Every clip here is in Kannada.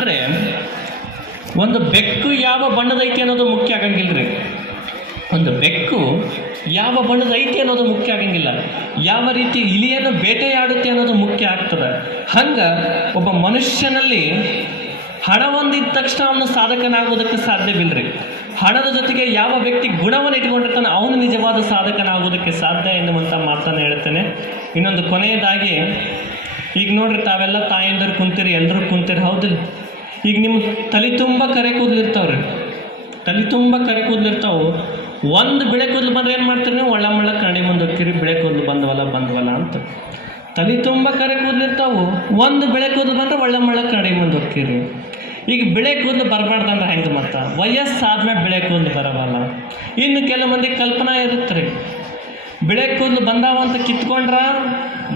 ಅಂದರೆ ಒಂದು ಬೆಕ್ಕು ಯಾವ ಬಣ್ಣದ ಐತಿ ಅನ್ನೋದು ಮುಖ್ಯ ಆಗಂಗಿಲ್ಲ ರೀ ಒಂದು ಬೆಕ್ಕು ಯಾವ ಬಣ್ಣದ ಐತಿ ಅನ್ನೋದು ಮುಖ್ಯ ಆಗಂಗಿಲ್ಲ. ಯಾವ ರೀತಿ ಇಲಿಯನ್ನು ಬೇಟೆಯಾಡುತ್ತೆ ಅನ್ನೋದು ಮುಖ್ಯ ಆಗ್ತದೆ. ಹಂಗೆ ಒಬ್ಬ ಮನುಷ್ಯನಲ್ಲಿ ಹಣ ಹೊಂದಿದ ತಕ್ಷಣ ಅವನು ಸಾಧಕನಾಗುವುದಕ್ಕೆ ಸಾಧ್ಯವಿಲ್ಲ ರೀ ಹಣದ ಜೊತೆಗೆ ಯಾವ ವ್ಯಕ್ತಿ ಗುಣವನ್ನು ಇಟ್ಕೊಂಡಿರ್ತಾನೆ ಅವನು ನಿಜವಾದ ಸಾಧಕನಾಗುವುದಕ್ಕೆ ಸಾಧ್ಯ ಎನ್ನುವಂಥ ಮಾತನ್ನು ಹೇಳ್ತೇನೆ. ಇನ್ನೊಂದು ಕೊನೆಯದಾಗಿ, ಈಗ ನೋಡ್ರಿ ತಾವೆಲ್ಲ ತಾಯಂದರು ಕುಂತೀರಿ, ಎಲ್ಲರೂ ಕುಂತೀರಿ ಹೌದಿಲ್ಲ ಈಗ ನಿಮ್ಮ ತಲೆ ತುಂಬ ಕರೆ ಕೂದಲಿರ್ತಾವ್ರಿ ತಲೆ ತುಂಬ ಕರೆ ಕೂದಲಿರ್ತಾವೆ ಒಂದು ಬೆಳೆ ಕೂದಲು ಬಂದ್ರೆ ಏನು ಮಾಡ್ತೀರಿ ನೀವು? ಒಳ್ಳೆ ಮಳ್ಳ ಕಣಿ ಮುಂದೆ ಹೋಗ್ತೀರಿ ಬೆಳೆ ಕೂದಲು ಬಂದವಲ್ಲ ಬಂದವಲ್ಲ ಅಂತ. ತಲೆ ತುಂಬ ಕರೆ ಕೂದಲಿರ್ತಾವೆ ಒಂದು ಬೆಳೆ ಕೂದಲು ಬಂದ್ರೆ ಒಳ್ಳೆ ಮಳ್ಳ ಕಣಿ ಮುಂದೆ ಹೋಗ್ತೀರಿ ಈಗ ಬೆಳೆ ಕೂದಲು ಬರಬಾರ್ದಂದ್ರೆ ಹೆಂಗೆ ಮತ್ತೆ? ವಯಸ್ಸಾದ್ಮೇಲೆ ಬೆಳೆ ಕೂದಲು ಬರವಲ್ಲ. ಇನ್ನು ಕೆಲವು ಮಂದಿ ಕಲ್ಪನಾ ಇರುತ್ತೆ ರೀ ಬೆಳೆ ಕೂದಲು ಬಂದಾವ ಅಂತ ಕಿತ್ಕೊಂಡ್ರ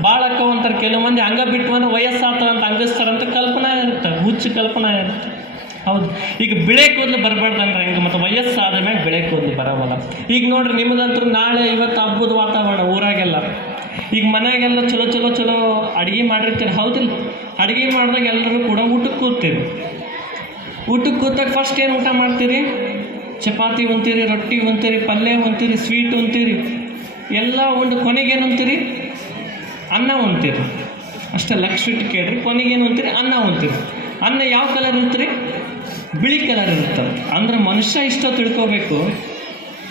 ಅಂತಾರೆ ಕೆಲವು ಮಂದಿ ಹಂಗ ಬಿಟ್ಟು ಬಂದು ವಯಸ್ಸಾತವ ಅಂತ ಹಂಗಸ್ತಾರಂತ ಕಲ್ಪನಾ ಇರುತ್ತೆ, ಹುಚ್ಚು ಕಲ್ಪನೆ ಇರುತ್ತೆ. ಹೌದು. ಈಗ ಬೆಳೆ ಕೂದಲು ಬರಬಾರ್ದಂದ್ರೆ ಹೆಂಗೆ? ಮತ್ತು ವಯಸ್ಸಾದ ಮೇಲೆ ಬೆಳೆ ಕೂದಲು ಬರೋವಲ್ಲ ಈಗ ನೋಡ್ರಿ, ನಿಮ್ಮದಂತೂ ನಾಳೆ ಇವತ್ತು ಹಬ್ಬದ ವಾತಾವರಣ ಊರಾಗೆಲ್ಲ. ಈಗ ಮನೆಯಾಗೆಲ್ಲ ಚಲೋ ಚಲೋ ಚಲೋ ಅಡುಗೆ ಮಾಡಿರ್ತೀರಿ, ಹೌದಿಲ್ಲ? ಅಡುಗೆ ಮಾಡಿದಾಗ ಎಲ್ಲರೂ ಕೂಡ ಊಟಕ್ಕೆ ಕೂತೀರಿ. ಊಟಕ್ಕೆ ಕೂತಾಗ ಫಸ್ಟ್ ಏನು ಊಟ ಮಾಡ್ತೀರಿ? ಚಪಾತಿ ಉಣ್ತೀರಿ ರೊಟ್ಟಿ ಉಣ್ತೀರಿ ಪಲ್ಯ ಉಣ್ತೀರಿ ಸ್ವೀಟ್ ಉಣ್ತೀರಿ ಎಲ್ಲ ಉಂಡು ಕೊನೆಗೆ ಏನು ಉಣ್ತೀರಿ ಅನ್ನ ಉಣ್ತೀರಿ. ಅಷ್ಟೇ ಲಕ್ಷ ಇಟ್ಟು ಕೇಳ್ರಿ, ಕೊನೆಗೇನು ಉಣ್ತೀರಿ, ಅನ್ನ ಉಣ್ತೀರಿ. ಅನ್ನ ಯಾವ ಕಲರ್ ಇರ್ತೀರಿ? ಬಿಳಿ ಕಲರ್ ಇರುತ್ತೆ ಅಂದ್ರೆ ಮನುಷ್ಯ ಇಷ್ಟ ತಿಳ್ಕೊಬೇಕು.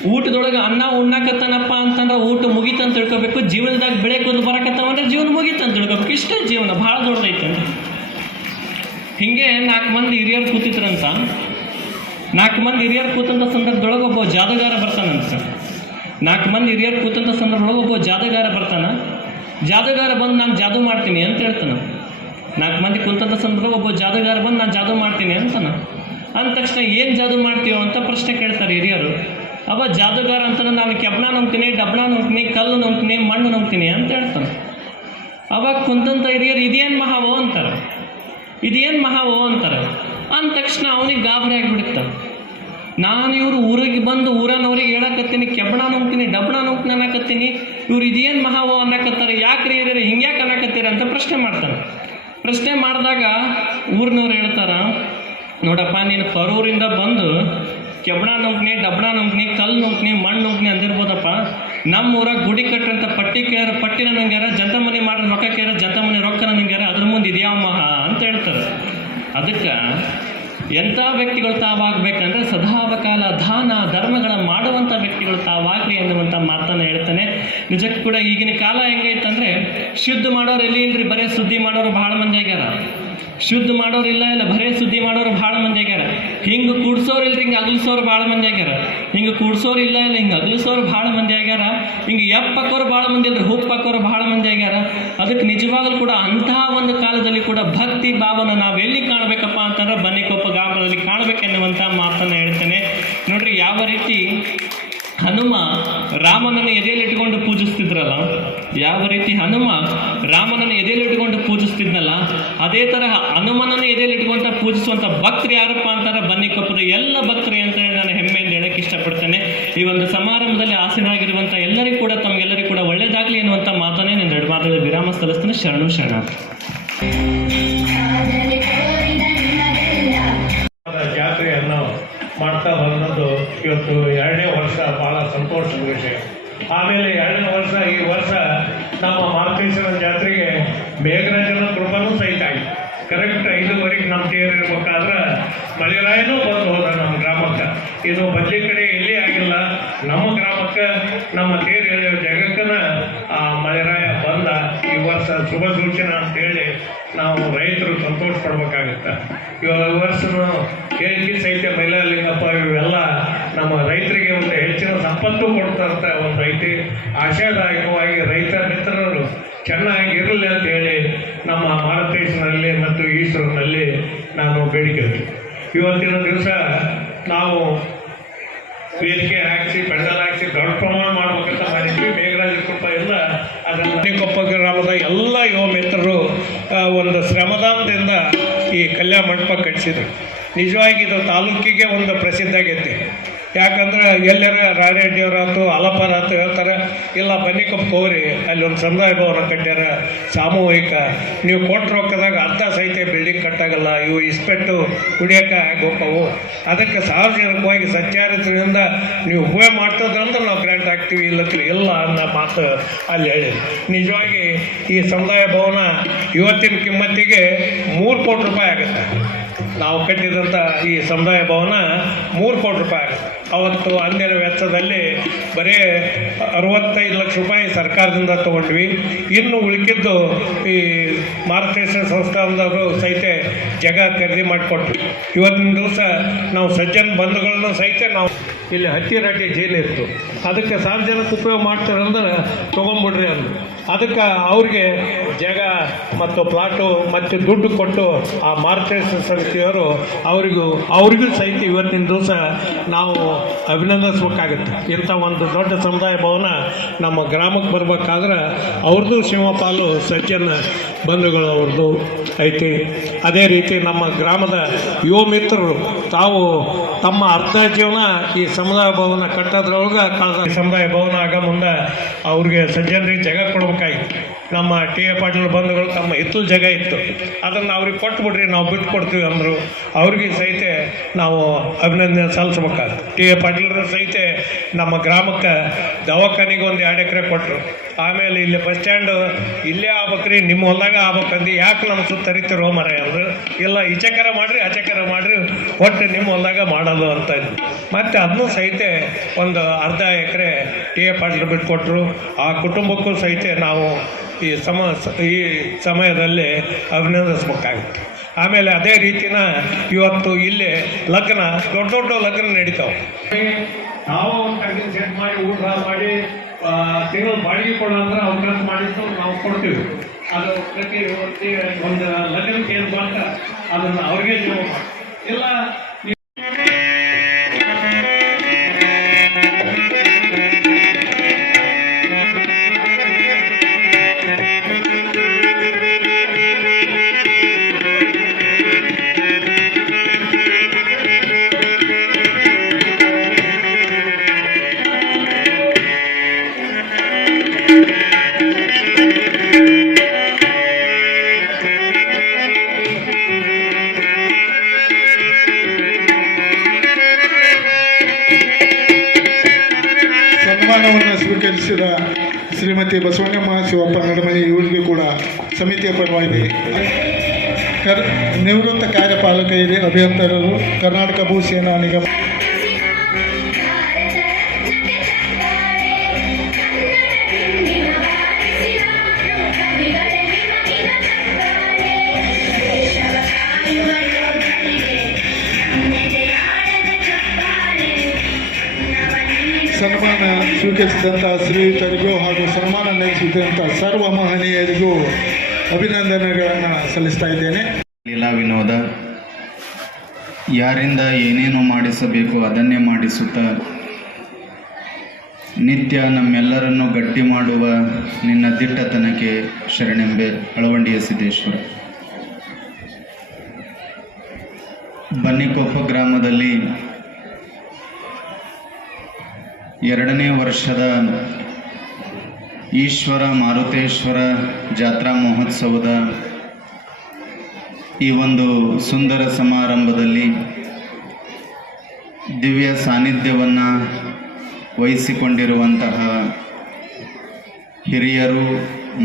ಊಟದೊಳಗೆ ಅನ್ನ ಉಣ್ಣಾಕತ್ತಾನಪ್ಪ ಅಂತಂದ್ರೆ ಊಟ ಮುಗೀತಂತ ತಿಳ್ಕೊಬೇಕು. ಜೀವನದಾಗ ಬೆಳೆ ಬರಕತ್ತಾವ ಅಂದ್ರೆ ಜೀವನ ಮುಗೀತಂತ ತಿಳ್ಕೊಬೇಕು. ಇಷ್ಟೇ ಜೀವನ, ಭಾಳ ದೊಡ್ಡದೈತೆ ಹಿಂಗೆ ನಾಲ್ಕು ಮಂದಿ ಹಿರಿಯರು ಕೂತಿದ್ರಂತ. ನಾಲ್ಕು ಮಂದಿ ಹಿರಿಯರು ಕೂತಂಥ ಸಂದರ್ಭದೊಳಗೆ ಒಬ್ಬ ಜಾದಗಾರ ಬರ್ತಾನಂತ. ನಾಲ್ಕು ಮಂದಿ ಹಿರಿಯರು ಕೂತಂಥ ಸಂದರ್ಭದೊಳಗೆ ಒಬ್ಬ ಜಾದಗಾರ ಬರ್ತಾನ. ಜಾದಗಾರ ಬಂದು ನಾನು ಜಾದು ಮಾಡ್ತೀನಿ ಅಂತ ಹೇಳ್ತಾನೆ. ನಾಲ್ಕು ಮಂದಿ ಕುಂತಂಥ ಸಂದರ್ಭ ಒಬ್ಬ ಜಾದಗಾರ ಬಂದು ನಾನು ಜಾದು ಮಾಡ್ತೀನಿ ಅಂತಾನೆ. ಅಂದ ತಕ್ಷಣ ಏನು ಜಾದು ಮಾಡ್ತೀವೋ ಅಂತ ಪ್ರಶ್ನೆ ಕೇಳ್ತಾರೆ ಹಿರಿಯರು. ಅವ ಜಾದಗಾರ ಅಂತಾನೆ, ನಾನು ಕೆಬ್ಣ ನಂಬ್ತೀನಿ, ಡಬ್ಣ ನಂಬ್ತೀನಿ, ಕಲ್ಲು ನಂಬ್ತೀನಿ, ಮಣ್ಣು ನಂಬ್ತೀನಿ ಅಂತ ಹೇಳ್ತಾನೆ. ಅವಾಗ ಕುಂತಂಥ ಹಿರಿಯರು, ಇದೇನು ಮಹಾವೋ ಅಂತಾರೆ. ಇದೇನು ಮಹಾವೋ ಅಂತಾರೆ. ಅಂದ ತಕ್ಷಣ ಅವನಿಗೆ ಗಾಬರಿ ಆಗಿಬಿಡುತ್ತೆ. ನಾನು ಇವರು ಊರಿಗೆ ಬಂದು ಊರನವ್ರಿಗೆ ಹೇಳಕತ್ತೀನಿ ಕೆಬ್ಬಣ ನಂಬ್ತೀನಿ, ಡಬ್ಣ ನಂಬ್ತೀನಿ ಅನ್ನಕತ್ತೀನಿ. ಇವ್ರು ಇದೇನು ಮಹಾವೋ ಅನ್ನಕತ್ತಾರೆ, ಯಾಕ್ರಿ ಹಿಂಗೆ ಹಿಂಗ್ಯಾಕೆ ಅನ್ನಕತ್ತೀರ ಅಂತ ಪ್ರಶ್ನೆ ಮಾಡ್ತಾರೆ ಪ್ರಶ್ನೆ ಮಾಡಿದಾಗ ಊರಿನವ್ರು ಹೇಳ್ತಾರ, ನೋಡಪ್ಪ, ನೀನು ಪರೂರಿಂದ ಬಂದು ಕೆಬ್ಬಣ ನುಗ್ನಿ ಡಬ್ಬಣ ನುಗ್ನಿ, ಕಲ್ಲು ನುಗ್ನಿ, ಮಣ್ಣು ನುಗ್ನಿ ಅಂದಿರ್ಬೋದಪ್ಪ. ನಮ್ಮ ಊರಾಗ ಗುಡಿ ಕಟ್ಟಂತ ಪಟ್ಟಿ ಕೇರ, ಪಟ್ಟಿನ ನಂಗ್ಯಾರ, ಜಂತ ಮನೆ ಮಾಡಿದ ರೊಕ್ಕ ಕೇರ, ಜಂತ ಮನೆ ರೊಕ್ಕನ ನಂಗ್ಯಾರ, ಅದ್ರ ಮುಂದೆ ಇದ್ಯಾವ ಮಹಾ ಅಂತ ಹೇಳ್ತಾರೆ. ಅದಕ್ಕೆ ಎಂಥ ವ್ಯಕ್ತಿಗಳು ತಾವಾಗಬೇಕಂದ್ರೆ ಸದಾವಕಾಲ ದಾನ ಧರ್ಮಗಳ ಮಾಡುವಂಥ ವ್ಯಕ್ತಿಗಳು ತಾವಾಗಲಿ ಎನ್ನುವಂಥ ಮಾತನ್ನು ಹೇಳ್ತಾನೆ. ನಿಜಕ್ಕೂ ಕೂಡ ಈಗಿನ ಕಾಲ ಹೆಂಗೈತಂದ್ರೆ, ಶುದ್ಧ ಮಾಡೋರು ಎಲ್ಲಿ ಇಲ್ರಿ? ಬರೀ ಸುದ್ದಿ ಮಾಡೋರು ಭಾಳ ಮಂದಿ ಆಗ್ಯಾರ. ಶುದ್ಧ ಮಾಡೋರು ಇಲ್ಲ ಇಲ್ಲ, ಬರೇ ಸುದ್ದಿ ಮಾಡೋರು ಭಾಳ ಮಂದಿ ಆಗ್ಯಾರ. ಹಿಂಗೆ ಕೂಡ್ಸೋರು ಇಲ್ರಿ, ಹಿಂಗೆ ಅಗಲ್ಸೋರು ಭಾಳ ಮಂದಿ ಆಗ್ಯಾರ. ಹಿಂಗೆ ಕೂಡ್ಸೋರು ಇಲ್ಲ ಇಲ್ಲ, ಹಿಂಗೆ ಅಗಲ್ಸೋರು ಭಾಳ ಮಂದಿ ಆಗ್ಯಾರ. ಹಿಂಗೆ ಎಪ್ಪಕ್ಕೋರು ಭಾಳ ಮಂದಿ ಇಲ್ರಿ, ಹುಪ್ಪಕ್ಕೋರು ಭಾಳ ಮಂದಿ ಆಗ್ಯಾರ. ಅದಕ್ಕೆ ನಿಜವಾಗಲೂ ಕೂಡ ಅಂತಹ ಒಂದು ಕಾಲದಲ್ಲಿ ಕೂಡ ಭಕ್ತಿ ಭಾವನ ನಾವು ಎಲ್ಲಿ ಕಾಣಬೇಕಪ್ಪ ಅಂತಂದ್ರೆ ಬನ್ನಿಕೊಪ್ಪ ಗ್ರಾಮದಲ್ಲಿ ಕಾಣಬೇಕೆನ್ನುವಂಥ ಮಾತನ್ನು ಹೇಳ್ತೇನೆ. ನೋಡ್ರಿ, ಯಾವ ರೀತಿ ಹನುಮ ರಾಮನನ್ನು ಎದೆಯಲ್ಲಿ ಇಟ್ಕೊಂಡು ಪೂಜಿಸ್ತಿದ್ರಲ್ಲ? ಯಾವ ರೀತಿ ಹನುಮ ರಾಮನನ್ನು ಎದೆಯಲ್ಲಿ ಇಟ್ಕೊಂಡು ಪೂಜಿಸ್ತಿದ್ನಲ್ಲ? ಅದೇ ತರಹ ಹನುಮನನ್ನು ಎದೆಯಲ್ಲಿ ಇಟ್ಕೊಂತ ಪೂಜಿಸುವಂಥ ಭಕ್ತರು ಯಾರಪ್ಪ ಅಂತಾರೆ? ಬನ್ನಿಕೊಪ್ಪದ ಎಲ್ಲ ಭಕ್ತರು ಅಂತ ಹೇಳಿ ನಾನು ಹೆಮ್ಮೆಯಿಂದ ಹೇಳಕ್ಕೆ ಇಷ್ಟಪಡ್ತೇನೆ. ಈ ಒಂದು ಸಮಾರಂಭದಲ್ಲಿ ಆಸೀನರಾಗಿರುವಂಥ ಎಲ್ಲರಿಗೂ ಕೂಡ ತಮಗೆಲ್ಲರಿಗೂ ಕೂಡ ಒಳ್ಳೇದಾಗಲಿ ಎನ್ನುವಂಥ ಮಾತನ್ನೇ ನಾನು ಎರಡು ಮಾತಲ್ಲಿ ವಿರಾಮ ಸಲ್ಲಿಸ್ತೇನೆ. ಶರಣು ಶರಣಾರ್ಥಿ. ಕೊಡ್ತಾರಂತ ಒಂದು ಐತಿ. ಆಶಾದಾಯಕವಾಗಿ ರೈತ ಮಿತ್ರರು ಚೆನ್ನಾಗಿ ಇರಲಿ ಅಂತ ಹೇಳಿ ನಮ್ಮ ಮಾರುತೇಶ್ವರಲ್ಲಿ ಮತ್ತು ಈಶ್ವರನಲ್ಲಿ ನಾನು ಬೇಡಿಕೆ ಇವತ್ತಿನ ದಿವಸ ನಾವು ವೇದಿಕೆ ಹಾಕಿಸಿ, ಪೆಂಡಲ್ ಹಾಕಿಸಿ, ದೊಡ್ಡ ಪ್ರಮಾಣ ಮಾಡ್ಬೇಕಂತ ಮಾಡಿದ್ವಿ. ಮೇಘರಾಜ ಕೃಪ ಎಲ್ಲ ಅದನ್ನು ಕೊಪ್ಪ ಗ್ರಾಮದ ಎಲ್ಲ ಯುವ ಮಿತ್ರರು ಒಂದು ಶ್ರಮದಾನದಿಂದ ಈ ಕಲ್ಯಾಣ ಮಂಟಪ ಕಟ್ಟಿಸಿದರು. ನಿಜವಾಗಿ ಇದು ತಾಲೂಕಿಗೆ ಒಂದು ಪ್ರಸಿದ್ಧ ಆಗೈತಿ ಯಾಕಂದ್ರೆ ಎಲ್ಲರ ರಾಯರೆಡ್ಡಿಯವ್ರ ಆತು ಹೇಳ್ತಾರೆ, ಇಲ್ಲ ಬನ್ನಿ ಕಪ್ ಹೋಗ್ರಿ, ಅಲ್ಲಿ ಒಂದು ಸಮುದಾಯ ಭವನ ಕಟ್ಟ್ಯಾರ, ಸಾಮೂಹಿಕ. ನೀವು ಕೊಟ್ಟು ರೊಕ್ಕದಾಗ ಅರ್ಧ ಸಹಿತ ಬಿಲ್ಡಿಂಗ್ ಕಟ್ಟಾಗಲ್ಲ, ಇವು ಇಸ್ಪೆಟ್ಟು ಕುಡಿಯೋಕೆ ಹೋಗ್ತಾವು ಅದಕ್ಕೆ ಸಾರ್ವಜನಿಕವಾಗಿ ಸಚ್ಚಾರಿತ್ರದಿಂದ ನೀವು ಉಪಯೋಗ ಮಾಡ್ತದಂದ್ರೆ ನಾವು ಗ್ರ್ಯಾಂಟ್ ಹಾಕ್ತೀವಿ, ಇಲ್ಲ ಇಲ್ಲ ಅನ್ನೋ ಮಾತು ಅಲ್ಲಿ ಹೇಳಿ. ನಿಜವಾಗಿ ಈ ಸಮುದಾಯ ಭವನ ಇವತ್ತಿನ ಕಿಮ್ಮತ್ತಿಗೆ ಮೂರು ಕೋಟಿ ರೂಪಾಯಿ ಆಗುತ್ತೆ. ನಾವು ಕಟ್ಟಿದಂಥ ಈ ಸಮುದಾಯ ಭವನ ಮೂರು ಕೋಟಿ ರೂಪಾಯಿ ಆಗುತ್ತೆ. ಅವತ್ತು ಅಂದಿನ ವೆಚ್ಚದಲ್ಲಿ ಬರೀ ಅರವತ್ತೈದು ಲಕ್ಷ ರೂಪಾಯಿ ಸರ್ಕಾರದಿಂದ ತಗೊಂಡ್ವಿ. ಇನ್ನು ಉಳಿಕಿದ್ದು ಈ ಮಾರುತೇಶ್ವರ ಸಂಸ್ಥಾನದವರು ಸಹಿತ ಜಗ ಖರೀದಿ ಮಾಡಿಕೊಟ್ವಿ ಇವತ್ತಿನ ದಿವಸ ನಾವು ಸಜ್ಜನ ಬಂಧುಗಳನ್ನು ಸಹಿತ ನಾವು ಇಲ್ಲಿ ಹತ್ತಿ ರಾಟಿ ಇತ್ತು. ಅದಕ್ಕೆ ಸಾರ್ವಜನಿಕ ಉಪಯೋಗ ಮಾಡ್ತಾರೆ ಅಂದ್ರೆ ತೊಗೊಂಬಿಡ್ರಿ ಅಂದರು. ಅದಕ್ಕೆ ಅವ್ರಿಗೆ ಜಾಗ ಮತ್ತು ಪ್ಲಾಟು ಮತ್ತು ದುಡ್ಡು ಕೊಟ್ಟು ಆ ಮಾರ್ಗದರ್ಶನ ಸಮಿತಿಯವರು ಅವರಿಗೂ, ಅವ್ರಿಗೂ ಸಹಿತ ಇವತ್ತಿನ ದಿವಸ ನಾವು ಅಭಿನಂದಿಸ್ಬೇಕಾಗತ್ತೆ. ಇಂಥ ಒಂದು ದೊಡ್ಡ ಸಮುದಾಯ ಭವನ ನಮ್ಮ ಗ್ರಾಮಕ್ಕೆ ಬರಬೇಕಾದ್ರೆ ಅವ್ರದ್ದು ಶಿವಪಾಲು ಸಜ್ಜನ ಬಂಧುಗಳು ಅವ್ರದ್ದು ಐತಿ. ಅದೇ ರೀತಿ ನಮ್ಮ ಗ್ರಾಮದ ಯುವ ಮಿತ್ರರು, ತಾವು ತಮ್ಮ ಅರ್ಧ ಜೀವನ ಈ ಸಮುದಾಯ ಭವನ ಕಟ್ಟೋದ್ರೊಳಗೆ ಕಳೆದ ಸಮುದಾಯ ಭವನ ಆಗ ಮುಂದೆ ಅವ್ರಿಗೆ ಸಜ್ಜನರಿಗೆ ಜಾಗ ಕೊಡ್ಬೇಕಾಗಿತ್ತು. ನಮ್ಮ ಟಿ ಎ ಪಾಟೀಲ್ ಬಂಧುಗಳು ತಮ್ಮ ಹಿತ್ತಲು ಜಾಗ ಇತ್ತು. ಅದನ್ನು ಅವ್ರಿಗೆ ಕೊಟ್ಬಿಡ್ರಿ, ನಾವು ಬಿಟ್ಟು ಕೊಡ್ತೀವಿ ಅಂದರು. ಅವ್ರಿಗೆ ಸಹಿತ ನಾವು ಅಭಿನಂದನೆ ಸಲ್ಲಿಸ್ಬೇಕಾಗ್ತದೆ. ಟಿ ಎ ಪಾಟೀಲ್ರ ಸಹಿತ ನಮ್ಮ ಗ್ರಾಮಕ್ಕೆ ದವಾಖಾನೆಗೆ ಒಂದು ಎರಡು ಎಕರೆ ಕೊಟ್ಟರು ಆಮೇಲೆ ಇಲ್ಲಿ ಬಸ್ ಸ್ಟ್ಯಾಂಡು ಇಲ್ಲೇ ಆಗ್ಬೇಕ್ರಿ, ನಿಮ್ಮ ಹೊಲ್ದಾಗ ಆಗ್ಬೇಕಂದು ಯಾಕೆ ನಮ್ಮ ಸುತ್ತ ಹರಿತಿರೋ ಮರ ಅಂದರು. ಇಲ್ಲ ಈಚೆಕರ ಮಾಡಿರಿ ಆಚೆಕರ ಮಾಡಿರಿ, ಒಟ್ಟು ನಿಮ್ಮ ಹೊಲ್ದಾಗ ಮಾಡೋದು ಅಂತ ಮತ್ತು ಅದನ್ನೂ ಸಹಿತ ಒಂದು ಅರ್ಧ ಎಕರೆ ಟಿ ಎ ಪಾಟೀಲ್ ಬಿಟ್ಕೊಟ್ರು. ಆ ಕುಟುಂಬಕ್ಕೂ ಸಹಿತ ನಾವು ಈ ಸಮ ಈ ಸಮಯದಲ್ಲಿ ಅಭಿನಂದಿಸ್ಬೇಕಾಗುತ್ತೆ ಆಮೇಲೆ ಅದೇ ರೀತಿನ ಇವತ್ತು ಇಲ್ಲಿ ಲಗ್ನ, ದೊಡ್ಡ ದೊಡ್ಡ ಲಗ್ನ ನಡೀತಾವೆ. ನಾವು ಒಂದು ಸೆಟ್ ಮಾಡಿ, ಊಟ ಮಾಡಿ ತಿಂಗಳು ಬಾಡಿಗೆ ಕೊಡ ಅಂದ್ರೆ ಮಾಡಿದ್ದು ನಾವು ಕೊಡ್ತೀವಿ. ಅದು ಪ್ರತಿ ಒಂದು- ಲಗ್ನಕ್ಕೆ ಏನು ಮಾಡ್ತಾರೆ? ಅದನ್ನು ಅವ್ರಿಗೆ ಇಲ್ಲ ಶ್ರೀಮತಿ ಬಸವಣ್ಣಮ್ಮ ಶಿವಪ್ಪ ನಡಮನೆ ಇವರಿಗೂ ಕೂಡ ಸಮಿತಿಯ ಪರವಾಗಿ ಕರ್ ನಿವೃತ್ತ ಕಾರ್ಯಪಾಲಕ ಇದೆ ಅಭಿಯಂತರರು ಕರ್ನಾಟಕ ಭೂ ಸೇನಾ ನಿಗಮ ಸ್ವೀಕರಿಸಿದಂಥ ಶ್ರೀಯುತರಿಗೂ ಹಾಗೂ ಸನ್ಮಾನ ನಡೆಸಿದಂಥ ಸರ್ವ ಮಹನೀಯರಿಗೂ ಅಭಿನಂದನೆಗಳನ್ನು ಸಲ್ಲಿಸ್ತಾ ಇದ್ದೇನೆ. ಲೀಲಾ ವಿನೋದ, ಯಾರಿಂದ ಏನೇನು ಮಾಡಿಸಬೇಕು ಅದನ್ನೇ ಮಾಡಿಸುತ್ತಾ ನಿತ್ಯ ನಮ್ಮೆಲ್ಲರನ್ನು ಗಟ್ಟಿ ಮಾಡುವ ನಿನ್ನ ದಿಟ್ಟತನಕ್ಕೆ ಶರಣೆಂಬೆ ಅಳವಂಡಿಯ ಸಿದ್ದೇಶ್ವರ. ಬನ್ನಿಕೊಪ್ಪ ಗ್ರಾಮದಲ್ಲಿ ಎರಡನೇ ವರ್ಷದ ಈಶ್ವರ ಮಾರುತೇಶ್ವರ ಜಾತ್ರಾ ಮಹೋತ್ಸವದ ಈ ಒಂದು ಸುಂದರ ಸಮಾರಂಭದಲ್ಲಿ ದಿವ್ಯ ಸಾನ್ನಿಧ್ಯವನ್ನು ವಹಿಸಿಕೊಂಡಿರುವಂತಹ ಹಿರಿಯರು,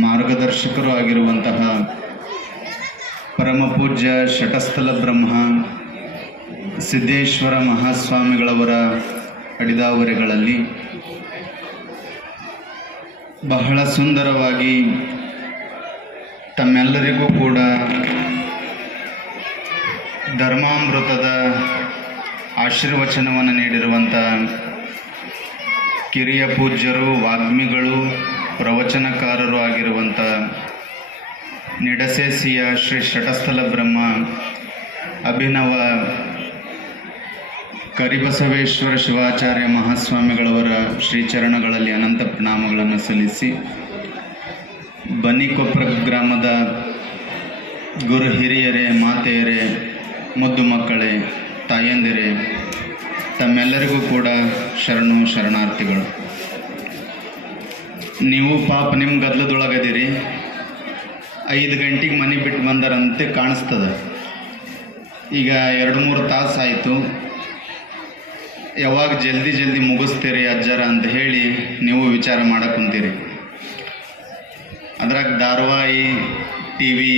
ಮಾರ್ಗದರ್ಶಕರು ಆಗಿರುವಂತಹ ಪರಮಪೂಜ್ಯ ಶಟಸ್ಥಲ ಬ್ರಹ್ಮ, ಸಿದ್ದೇಶ್ವರ ಮಹಾಸ್ವಾಮಿಗಳವರ ಅಡಿದಾವರೆಗಳಲ್ಲಿ ಬಹಳ ಸುಂದರವಾಗಿ ತಮ್ಮೆಲ್ಲರಿಗೂ ಕೂಡ ಧರ್ಮಾಮೃತದ ಆಶೀರ್ವಚನವನ್ನು ನೀಡಿರುವಂಥ ಕಿರಿಯ ಪೂಜ್ಯರು, ವಾಗ್ಮಿಗಳು, ಪ್ರವಚನಕಾರರು ಆಗಿರುವಂಥ ನಿಡಸೇಸಿಯ ಶ್ರೀ ಶಟಸ್ಥಲ ಬ್ರಹ್ಮ, ಅಭಿನವ ಕರಿಬಸವೇಶ್ವರ ಶಿವಾಚಾರ್ಯ ಮಹಾಸ್ವಾಮಿಗಳವರ ಶ್ರೀಚರಣಗಳಲ್ಲಿ ಅನಂತ ಪ್ರಣಾಮಗಳನ್ನು ಸಲ್ಲಿಸಿ ಬನ್ನಿಕೊಪ್ರ ಗ್ರಾಮದ ಗುರು ಹಿರಿಯರೇ, ಮಾತೆಯರೇ, ಮುದ್ದು ಮಕ್ಕಳೇ, ತಾಯಂದಿರೇ, ತಮ್ಮೆಲ್ಲರಿಗೂ ಕೂಡ ಶರಣು ಶರಣಾರ್ಥಿಗಳು. ನೀವು ಪಾಪ ನಿಮ್ಮ ಗದ್ಲದೊಳಗದಿರಿ ಐದು ಗಂಟೆಗೆ ಮನೆ ಬಿಟ್ಟು ಬಂದರಂತೆ ಕಾಣಿಸ್ತದೆ. ಈಗ ಎರಡು ಮೂರು ತಾಸು ಆಯಿತು ಯಾವಾಗ ಜಲ್ದಿ ಜಲ್ದಿ ಮುಗಿಸ್ತೀರಿ ಅಜ್ಜರ ಅಂತ ಹೇಳಿ ನೀವು ವಿಚಾರ ಮಾಡಕ್ಕೆ ಅದ್ರಾಗ ಧಾರಾವಾಹಿ ಟಿ ವಿ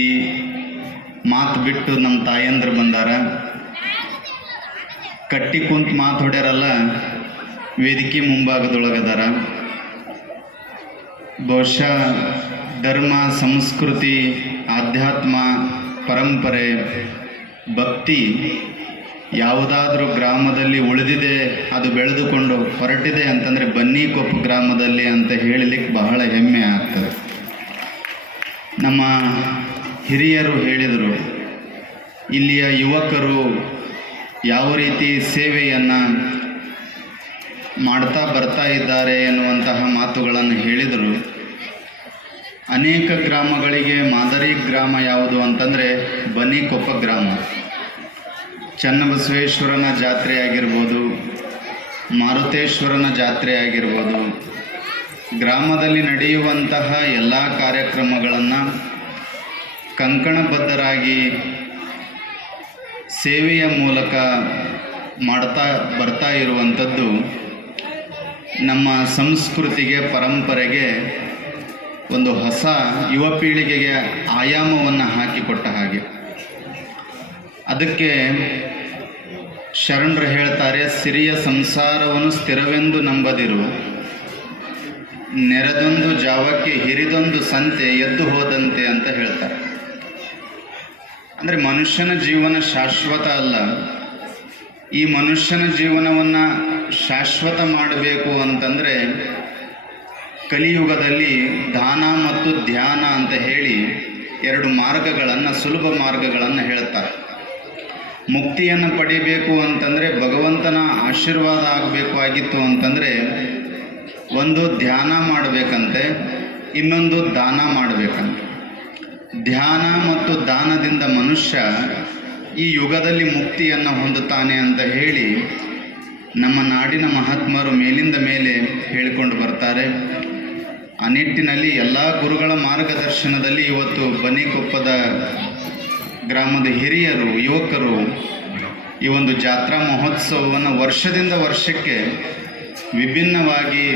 ಮಾತು ಬಿಟ್ಟು ನಮ್ಮ ತಾಯಂದ್ರು ಬಂದಾರ. ಕಟ್ಟಿ ಕುಂತು ಮಾತು ಹೊಡ್ಯಾರಲ್ಲ, ವೇದಿಕೆ ಮುಂಭಾಗದೊಳಗದಾರ. ಬಹುಶಃ ಧರ್ಮ, ಸಂಸ್ಕೃತಿ, ಆಧ್ಯಾತ್ಮ, ಪರಂಪರೆ, ಭಕ್ತಿ ಯಾವುದಾದ್ರೂ ಗ್ರಾಮದಲ್ಲಿ ಉಳಿದಿದೆ, ಅದು ಬೆಳೆದುಕೊಂಡು ಹೊರಟಿದೆ ಅಂತಂದರೆ ಬನ್ನಿಕೊಪ್ಪು ಗ್ರಾಮದಲ್ಲಿ ಅಂತ ಹೇಳಲಿಕ್ಕೆ ಬಹಳ ಹೆಮ್ಮೆ ಆಗ್ತದೆ. ನಮ್ಮ ಹಿರಿಯರು ಹೇಳಿದರು, ಇಲ್ಲಿಯ ಯುವಕರು ಯಾವ ರೀತಿ ಸೇವೆಯನ್ನು ಮಾಡ್ತಾ ಬರ್ತಾ ಇದ್ದಾರೆ ಎನ್ನುವಂತಹ ಮಾತುಗಳನ್ನು ಹೇಳಿದರು. ಅನೇಕ ಗ್ರಾಮಗಳಿಗೆ ಮಾದರಿ ಗ್ರಾಮ ಯಾವುದು ಅಂತಂದರೆ ಬನ್ನಿಕೊಪ್ಪ ಗ್ರಾಮ. ಚನ್ನಬಸವೇಶ್ವರನ ಜಾತ್ರೆ ಆಗಿರ್ಬೋದು ಮಾರುತೇಶ್ವರನ ಜಾತ್ರೆ ಆಗಿರ್ಬೋದು ಗ್ರಾಮದಲ್ಲಿ ನಡೆಯುವಂತಹ ಎಲ್ಲ ಕಾರ್ಯಕ್ರಮಗಳನ್ನು ಕಂಕಣಬದ್ಧರಾಗಿ ಸೇವೆಯ ಮೂಲಕ ಮಾಡ್ತಾ ಬರ್ತಾ ಇರುವಂಥದ್ದು ನಮ್ಮ ಸಂಸ್ಕೃತಿಗೆ, ಪರಂಪರೆಗೆ ಒಂದು ಹೊಸ ಯುವ ಪೀಳಿಗೆಗೆ ಆಯಾಮವನ್ನು ಹಾಕಿಕೊಟ್ಟ ಹಾಗೆ. ಅದಕ್ಕೆ ಶರಣರು ಹೇಳ್ತಾರೆ, ಸಿರಿಯ ಸಂಸಾರವನ್ನು ಸ್ಥಿರವೆಂದು ನಂಬದಿರು. ನೆರೆದೊಂದು ಜಾವಕ್ಕೆ ಹಿರಿದೊಂದು ಸಂತೆ ಎದ್ದು ಹೋದಂತೆ ಅಂತ ಹೇಳ್ತಾರೆ. ಅಂದರೆ ಮನುಷ್ಯನ ಜೀವನ ಶಾಶ್ವತ ಅಲ್ಲ. ಈ ಮನುಷ್ಯನ ಜೀವನವನ್ನು ಶಾಶ್ವತ ಮಾಡಬೇಕು ಅಂತಂದರೆ ಕಲಿಯುಗದಲ್ಲಿ ದಾನ ಮತ್ತು ಧ್ಯಾನ ಅಂತ ಹೇಳಿ ಎರಡು ಮಾರ್ಗಗಳನ್ನು, ಸುಲಭ ಮಾರ್ಗಗಳನ್ನು ಹೇಳ್ತಾರೆ. ಮುಕ್ತಿಯನ್ನು ಪಡಿಬೇಕು ಅಂತಂದರೆ ಭಗವಂತನ ಆಶೀರ್ವಾದ ಆಗಬೇಕು ಆಗಿತ್ತು ಅಂತಂದರೆ ಒಂದು ಧ್ಯಾನ ಮಾಡಬೇಕಂತೆ, ಇನ್ನೊಂದು ದಾನ ಮಾಡಬೇಕಂತೆ. ಧ್ಯಾನ ಮತ್ತು ದಾನದಿಂದ ಮನುಷ್ಯ ಈ ಯುಗದಲ್ಲಿ ಮುಕ್ತಿಯನ್ನು ಹೊಂದುತ್ತಾನೆ ಅಂತ ಹೇಳಿ ನಮ್ಮ ನಾಡಿನ ಮಹಾತ್ಮರು ಮೇಲಿಂದ ಮೇಲೆ ಹೇಳಿಕೊಂಡು ಬರ್ತಾರೆ. ಆ ನಿಟ್ಟಿನಲ್ಲಿ ಎಲ್ಲ ಗುರುಗಳ ಮಾರ್ಗದರ್ಶನದಲ್ಲಿ ಇವತ್ತು ಬನ್ನಿಕೊಪ್ಪದ ಗ್ರಾಮದ ಹಿರಿಯರು, ಯುವಕರು ಈ ಒಂದು ಜಾತ್ರಾ ಮಹೋತ್ಸವವನ್ನು ವರ್ಷದಿಂದ ವರ್ಷಕ್ಕೆ ವಿಭಿನ್ನವಾಗಿ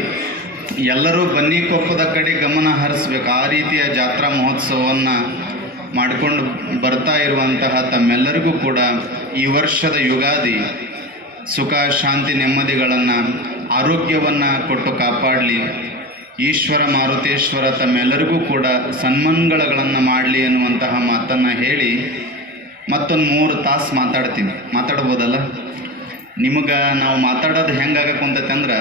ಎಲ್ಲರೂ ಬನ್ನಿಕೊಪ್ಪದ ಕಡೆ ಗಮನ ಹರಿಸ್ಬೇಕು. ಆ ರೀತಿಯ ಜಾತ್ರಾ ಮಹೋತ್ಸವವನ್ನು ಮಾಡಿಕೊಂಡು ಬರ್ತಾ ಇರುವಂತಹ ತಮ್ಮೆಲ್ಲರಿಗೂ ಕೂಡ ಈ ವರ್ಷದ ಯುಗಾದಿ ಸುಖ, ಶಾಂತಿ, ನೆಮ್ಮದಿಗಳನ್ನು, ಆರೋಗ್ಯವನ್ನು ಕೊಟ್ಟು ಕಾಪಾಡಲಿ. ಈಶ್ವರ ಮಾರುತೇಶ್ವರ ತಮ್ಮೆಲ್ಲರಿಗೂ ಕೂಡ ಸನ್ಮಂಗಳಗಳನ್ನು ಮಾಡಲಿ ಅನ್ನುವಂತಹ ಮಾತನ್ನು ಹೇಳಿ ಮತ್ತೊಂದು ಮೂರು ತಾಸು ಮಾತಾಡ್ತೀನಿ. ಮಾತಾಡ್ಬೋದಲ್ಲ? ನಿಮಗೆ ನಾವು ಮಾತಾಡೋದು ಹೆಂಗಾಗಕ್ಕೆ ಕುಂತೈತೆ ಅಂದ್ರೆ